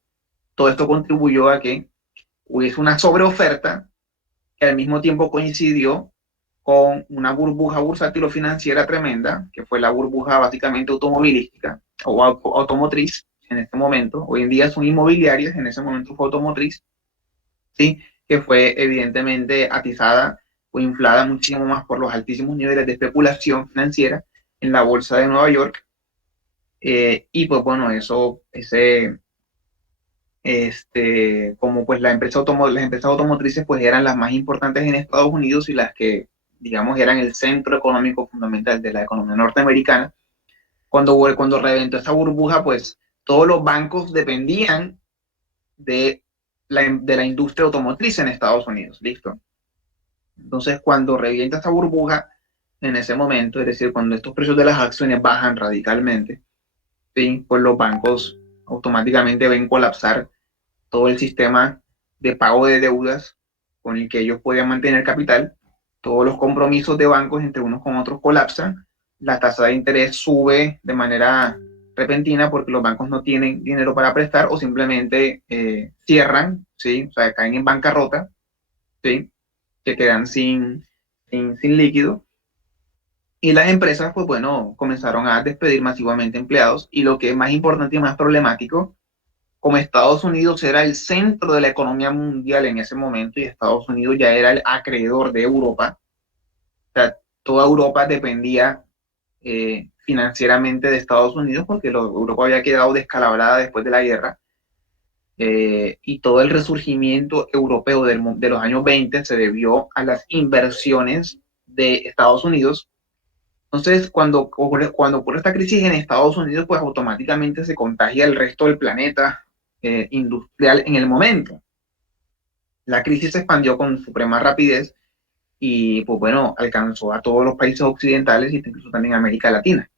todo esto contribuyó a que hubiese una sobreoferta que al mismo tiempo coincidió con una burbuja bursátil o financiera tremenda, que fue la burbuja básicamente automovilística o automotriz en este momento. Hoy en día son inmobiliarias, en ese momento fue automotriz, ¿sí? Que fue evidentemente atizada o inflada muchísimo más por los altísimos niveles de especulación financiera en la bolsa de Nueva York. Y pues bueno, como pues las empresas automotrices pues eran las más importantes en Estados Unidos y las que, digamos, eran el centro económico fundamental de la economía norteamericana. Cuando reventó esa burbuja, pues todos los bancos dependían de la industria automotriz en Estados Unidos, ¿listo? Entonces, cuando revienta esta burbuja, en ese momento, es decir, cuando estos precios de las acciones bajan radicalmente, ¿sí? Pues los bancos automáticamente ven colapsar todo el sistema de pago de deudas con el que ellos podían mantener capital. Todos los compromisos de bancos entre unos con otros colapsan, la tasa de interés sube de manera repentina porque los bancos no tienen dinero para prestar o simplemente cierran, ¿sí? O sea, caen en bancarrota, ¿sí? Que quedan sin líquido. Y las empresas, pues bueno, comenzaron a despedir masivamente empleados y lo que es más importante y más problemático, como Estados Unidos era el centro de la economía mundial en ese momento y Estados Unidos ya era el acreedor de Europa, o sea, toda Europa dependía financieramente de Estados Unidos porque Europa había quedado descalabrada después de la guerra, y todo el resurgimiento europeo de los años 20 se debió a las inversiones de Estados Unidos. Entonces, cuando ocurre esta crisis en Estados Unidos, pues automáticamente se contagia el resto del planeta industrial en el momento. La crisis se expandió con suprema rapidez y, pues bueno, alcanzó a todos los países occidentales y incluso también a América Latina.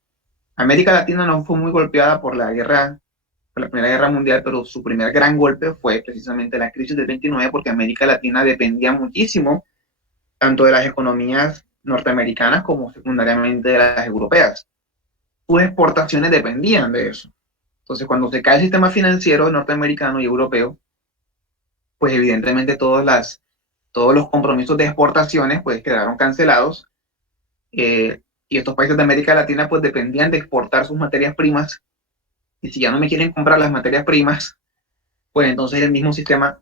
América Latina no fue muy golpeada por la Primera Guerra Mundial, pero su primer gran golpe fue precisamente la crisis del 29, porque América Latina dependía muchísimo tanto de las economías norteamericanas como secundariamente de las europeas. Sus exportaciones dependían de eso. Entonces, cuando se cae el sistema financiero norteamericano y europeo, pues evidentemente todos los compromisos de exportaciones pues quedaron cancelados, y estos países de América Latina pues dependían de exportar sus materias primas, y si ya no me quieren comprar las materias primas, pues entonces el mismo sistema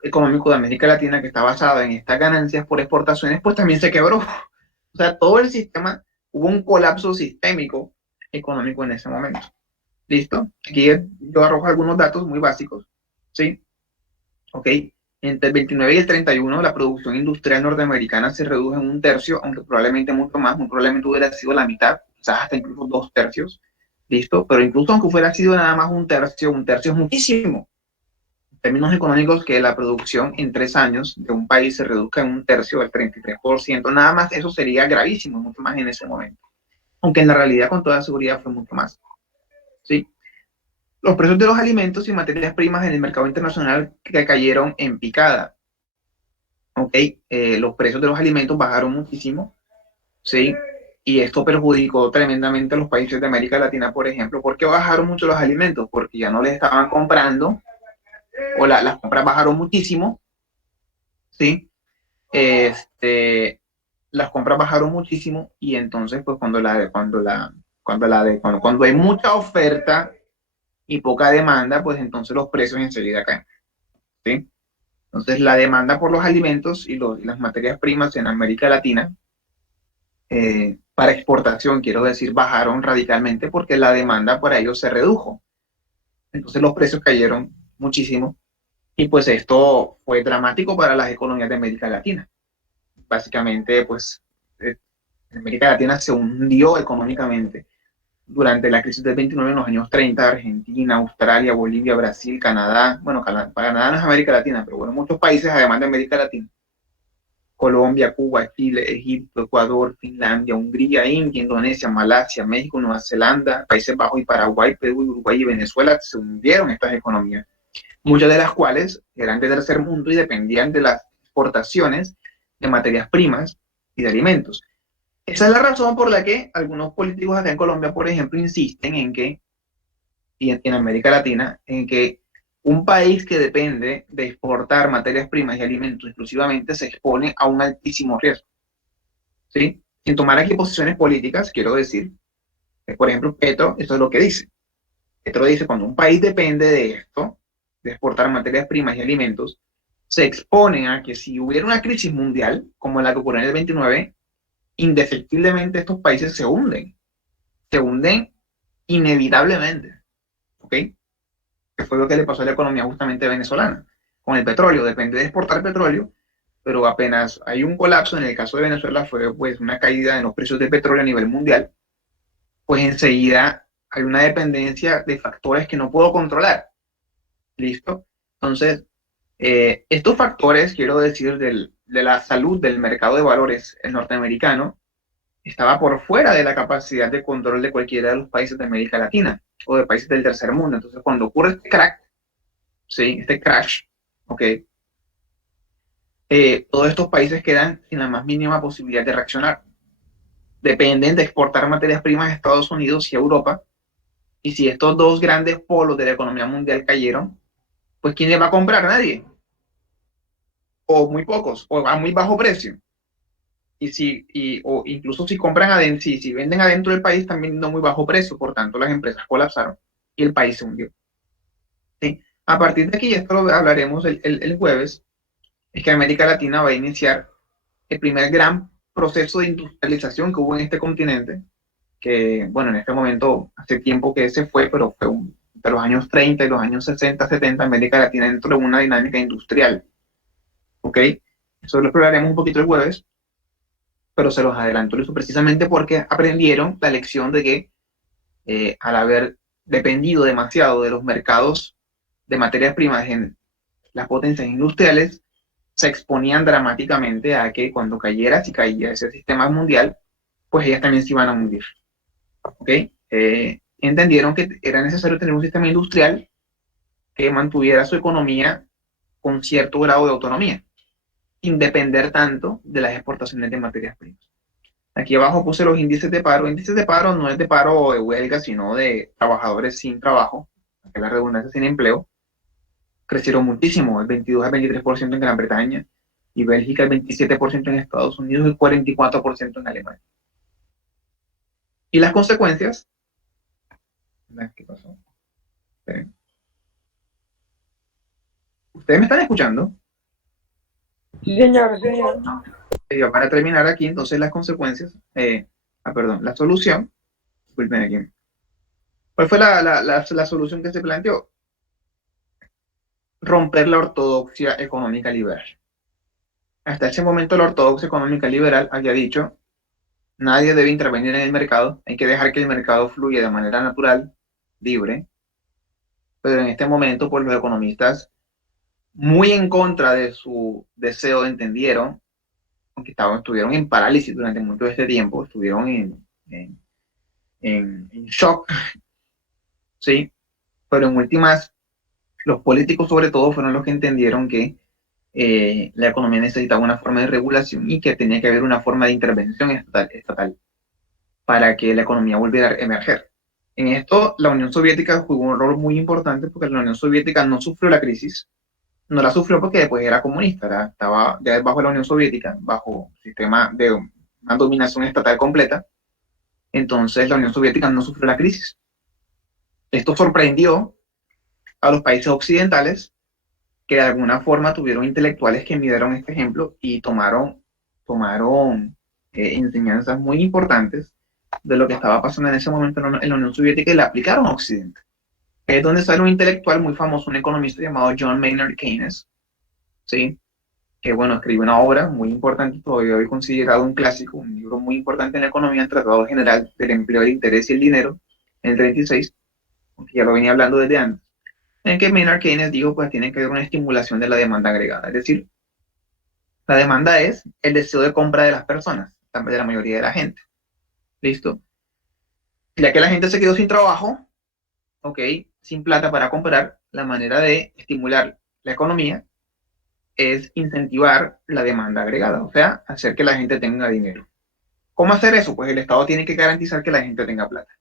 económico de América Latina que está basado en estas ganancias por exportaciones pues también se quebró. O sea, todo el sistema, hubo un colapso sistémico económico en ese momento. ¿Listo? Aquí yo arrojo algunos datos muy básicos, ¿sí? Ok, entre el 29 y el 31 la producción industrial norteamericana se redujo en un tercio, aunque probablemente mucho más, muy probablemente hubiera sido la mitad, quizás hasta incluso 2 tercios, ¿listo? Pero incluso aunque hubiera sido nada más un tercio es muchísimo. En términos económicos, que la producción en 3 años de un país se reduzca en un tercio, el 33%, nada más eso sería gravísimo, mucho más en ese momento. Aunque en la realidad con toda seguridad fue mucho más, ¿sí? Los precios de los alimentos y materias primas en el mercado internacional que cayeron en picada. ¿Ok? Los precios de los alimentos bajaron muchísimo, ¿sí? Y esto perjudicó tremendamente a los países de América Latina, por ejemplo. ¿Por qué bajaron mucho los alimentos? Porque ya no les estaban comprando, o las compras bajaron muchísimo, ¿sí? Las compras bajaron muchísimo y entonces, pues cuando hay mucha oferta y poca demanda, pues entonces los precios enseguida caen, ¿sí? Entonces la demanda por los alimentos y las materias primas en América Latina, para exportación, quiero decir, bajaron radicalmente porque la demanda para ellos se redujo. Entonces los precios cayeron muchísimo y pues esto fue dramático para las economías de América Latina. básicamente, pues, América Latina se hundió económicamente durante la crisis del 29 en los años 30, Argentina, Australia, Bolivia, Brasil, Canadá, bueno, Canadá no es América Latina, pero bueno, muchos países además de América Latina, Colombia, Cuba, Chile, Egipto, Ecuador, Finlandia, Hungría, India, Indonesia, Malasia, México, Nueva Zelanda, Países Bajos y Paraguay, Perú, Uruguay y Venezuela se hundieron estas economías, muchas de las cuales eran de tercer mundo y dependían de las exportaciones de materias primas y de alimentos. Esa es la razón por la que algunos políticos acá en Colombia, por ejemplo, insisten en que, y en América Latina, en que un país que depende de exportar materias primas y alimentos exclusivamente se expone a un altísimo riesgo. ¿Sí? Sin tomar aquí posiciones políticas, quiero decir, que, por ejemplo, Petro, esto es lo que dice. Petro dice, cuando un país depende de esto, de exportar materias primas y alimentos, se expone a que si hubiera una crisis mundial, como la que ocurrió en el 29, indefectiblemente estos países se hunden inevitablemente, ¿ok? Que fue lo que le pasó a la economía justamente venezolana. Con el petróleo, depende de exportar petróleo, pero apenas hay un colapso, en el caso de Venezuela fue pues una caída en los precios de petróleo a nivel mundial, pues enseguida hay una dependencia de factores que no puedo controlar. ¿Listo? Entonces, estos factores, quiero decir, de la salud del mercado de valores norteamericano, estaba por fuera de la capacidad de control de cualquiera de los países de América Latina o de países del tercer mundo. Entonces, cuando ocurre este crack, ¿sí? Este crash, ¿ok? Todos estos países quedan sin la más mínima posibilidad de reaccionar. Dependen de exportar materias primas a Estados Unidos y a Europa, y si estos dos grandes polos de la economía mundial cayeron, pues ¿quién les va a comprar? Nadie. O muy pocos, o a muy bajo precio. O incluso si compran adentro, si venden adentro del país, también a muy bajo precio, por tanto las empresas colapsaron y el país se hundió. ¿Sí? A partir de aquí, esto lo hablaremos el jueves, es que América Latina va a iniciar el primer gran proceso de industrialización que hubo en este continente, que, bueno, en este momento, hace tiempo que se fue, pero fue entre los años 30 y los años 60, 70, América Latina entró en una dinámica industrial. ¿Ok? Eso lo exploraremos un poquito el jueves, pero se los adelanto eso precisamente porque aprendieron la lección de que al haber dependido demasiado de los mercados de materias primas en las potencias industriales, se exponían dramáticamente a que cuando cayera, si caía ese sistema mundial, pues ellas también se iban a hundir. ¿Ok? Entendieron que era necesario tener un sistema industrial que mantuviera su economía con cierto grado de autonomía, sin depender tanto de las exportaciones de materias primas. Aquí abajo puse los índices de paro. Índices de paro no es de paro de huelga, sino de trabajadores sin trabajo, que la redundancia sin empleo. Crecieron muchísimo, el 22 al 23% en Gran Bretaña, y Bélgica el 27% en Estados Unidos y el 44% en Alemania. Y las consecuencias. ¿Qué pasó? Esperen. ¿Ustedes me están escuchando? Sí, señor, señor. Para terminar aquí, entonces las consecuencias, perdón, la solución, disculpen aquí. ¿Cuál fue la solución que se planteó? Romper la ortodoxia económica liberal. Hasta ese momento la ortodoxia económica liberal había dicho, nadie debe intervenir en el mercado, hay que dejar que el mercado fluya de manera natural, libre, pero en este momento, pues los economistas, muy en contra de su deseo, entendieron, aunque estuvieron en parálisis durante mucho de este tiempo, estuvieron en shock, ¿sí? Pero en últimas, los políticos sobre todo fueron los que entendieron que la economía necesitaba una forma de regulación y que tenía que haber una forma de intervención estatal para que la economía volviera a emerger. En esto, la Unión Soviética jugó un rol muy importante porque la Unión Soviética no sufrió la crisis, no la sufrió porque después era comunista, estaba ya bajo la Unión Soviética, bajo sistema de una dominación estatal completa. Entonces, la Unión Soviética no sufrió la crisis. Esto sorprendió a los países occidentales que de alguna forma tuvieron intelectuales que midieron este ejemplo y tomaron enseñanzas muy importantes de lo que estaba pasando en ese momento en la Unión Soviética y la aplicaron a Occidente. Es donde sale un intelectual muy famoso, un economista llamado John Maynard Keynes, ¿sí? que bueno, escribió una obra muy importante, todavía hoy considerado un clásico, un libro muy importante en la economía, el Tratado General del Empleo, el Interés y el Dinero, en el 36, porque ya lo venía hablando desde antes, en que Maynard Keynes dijo, pues tiene que haber una estimulación de la demanda agregada, es decir, la demanda es el deseo de compra de las personas, de la mayoría de la gente. ¿Listo? Ya que la gente se quedó sin trabajo, ok, sin plata para comprar, la manera de estimular la economía es incentivar la demanda agregada, o sea, hacer que la gente tenga dinero. ¿Cómo hacer eso? Pues el Estado tiene que garantizar que la gente tenga plata.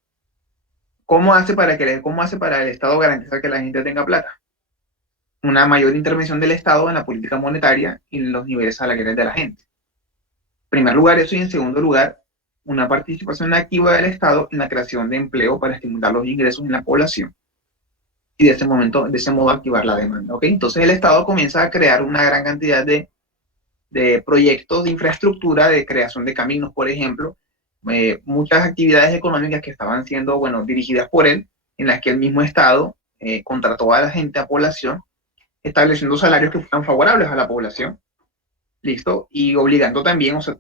¿Cómo hace para el Estado garantizar que la gente tenga plata? Una mayor intervención del Estado en la política monetaria y en los niveles salariales de la gente. En primer lugar eso, y en segundo lugar, una participación activa del Estado en la creación de empleo para estimular los ingresos en la población y de ese modo activar la demanda. ¿Ok? Entonces el Estado comienza a crear una gran cantidad de proyectos de infraestructura, de creación de caminos, por ejemplo, muchas actividades económicas que estaban siendo, bueno, dirigidas por él, en las que el mismo Estado contrató a la gente, a población, estableciendo salarios que fueran favorables a la población, ¿listo? Y obligando también, o sea,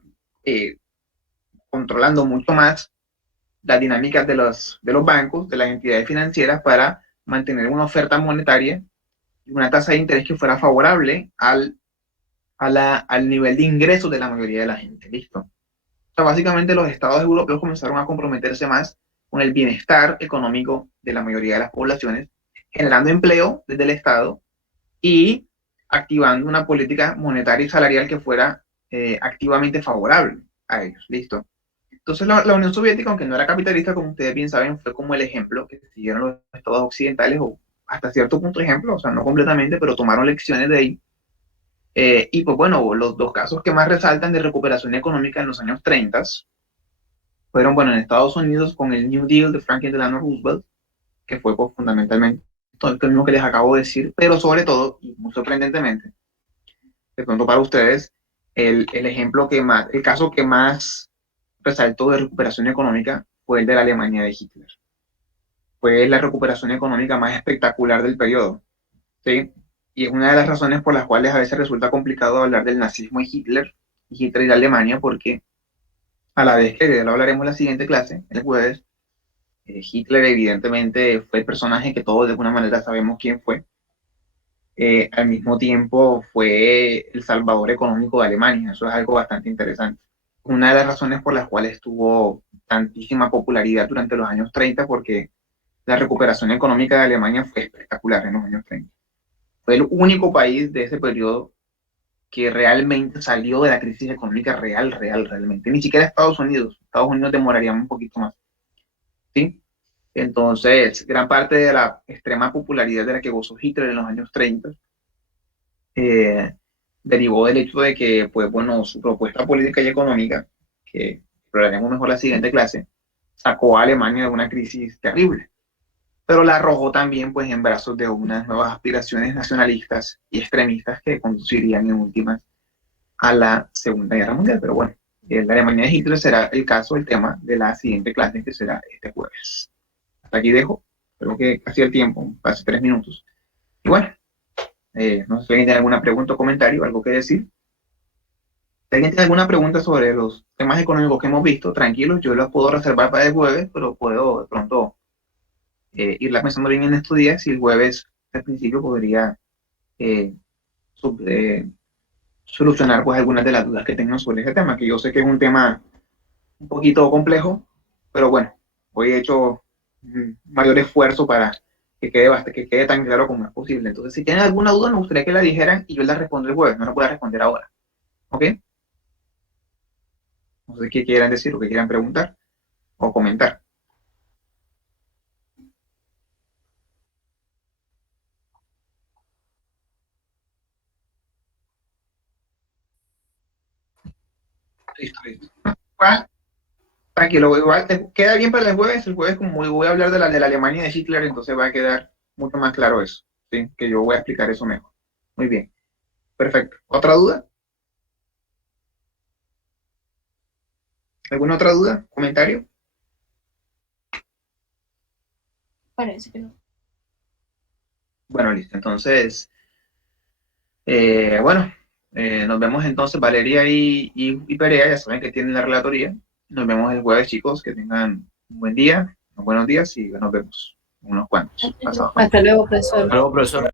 controlando mucho más las dinámicas de los bancos, de las entidades financieras, para mantener una oferta monetaria y una tasa de interés que fuera favorable al nivel de ingresos de la mayoría de la gente, ¿listo? O sea, básicamente los estados europeos comenzaron a comprometerse más con el bienestar económico de la mayoría de las poblaciones, generando empleo desde el Estado y activando una política monetaria y salarial que fuera activamente favorable a ellos, ¿listo? Entonces la Unión Soviética, aunque no era capitalista, como ustedes bien saben, fue como el ejemplo que siguieron los estados occidentales, o hasta cierto punto ejemplo, o sea, no completamente, pero tomaron lecciones de ahí. Y pues bueno, los dos casos que más resaltan de recuperación económica en los años 30 fueron, bueno, en Estados Unidos con el New Deal de Franklin Delano Roosevelt, que fue pues, fundamentalmente todo esto mismo que les acabo de decir, pero sobre todo, y muy sorprendentemente, de pronto para ustedes, el ejemplo que más, el caso que más resaltó de recuperación económica fue el de la Alemania de Hitler. Fue la recuperación económica más espectacular del periodo, ¿sí? Y es una de las razones por las cuales a veces resulta complicado hablar del nazismo y Hitler y la Alemania, porque a la vez que de lo hablaremos en la siguiente clase, el jueves, Hitler evidentemente fue el personaje que todos de alguna manera sabemos quién fue. Al mismo tiempo fue el salvador económico de Alemania, eso es algo bastante interesante. Una de las razones por las cuales tuvo tantísima popularidad durante los años 30, porque la recuperación económica de Alemania fue espectacular en los años 30. Fue el único país de ese periodo que realmente salió de la crisis económica realmente. Ni siquiera Estados Unidos. Estados Unidos demoraría un poquito más. ¿Sí? Entonces, gran parte de la extrema popularidad de la que gozó Hitler en los años 30 eh, derivó del hecho de que, pues bueno, su propuesta política y económica, que exploraremos mejor la siguiente clase, sacó a Alemania de una crisis terrible, pero la arrojó también pues en brazos de unas nuevas aspiraciones nacionalistas y extremistas que conducirían en últimas a la Segunda Guerra Mundial. Pero bueno, la Alemania de Hitler será el caso, el tema de la siguiente clase, que será este jueves. Hasta aquí dejo, creo que casi el tiempo, casi 3 minutos. Y bueno, no sé si alguien tiene alguna pregunta o comentario, algo que decir. Si alguien tiene alguna pregunta sobre los temas económicos que hemos visto, tranquilos, yo los puedo reservar para el jueves, pero puedo de pronto irla pensando bien en estos días y el jueves al principio podría eh, sub, solucionar pues algunas de las dudas que tengan sobre ese tema, que yo sé que es un tema un poquito complejo, pero bueno, hoy he hecho un mayor esfuerzo para que quede tan claro como es posible. Entonces, si tienen alguna duda, me gustaría que la dijeran y yo la respondo el jueves, no la puedo responder ahora. ¿Ok? No sé qué quieran decir o qué quieran preguntar o comentar. Listo, listo. Igual, tranquilo, igual te queda bien para el jueves como voy a hablar de la Alemania de Hitler, entonces va a quedar mucho más claro eso, ¿sí? Que yo voy a explicar eso mejor. Muy bien, perfecto. ¿Otra duda? ¿Alguna otra duda? ¿Comentario? Parece que no. Bueno, listo. Entonces, bueno, Nos vemos entonces, Valeria y Perea, ya saben que tienen la relatoría. Nos vemos el jueves, chicos, que tengan un buen día, unos buenos días y nos vemos unos cuantos. Pasados. Hasta luego, profesor. Luego, profesor.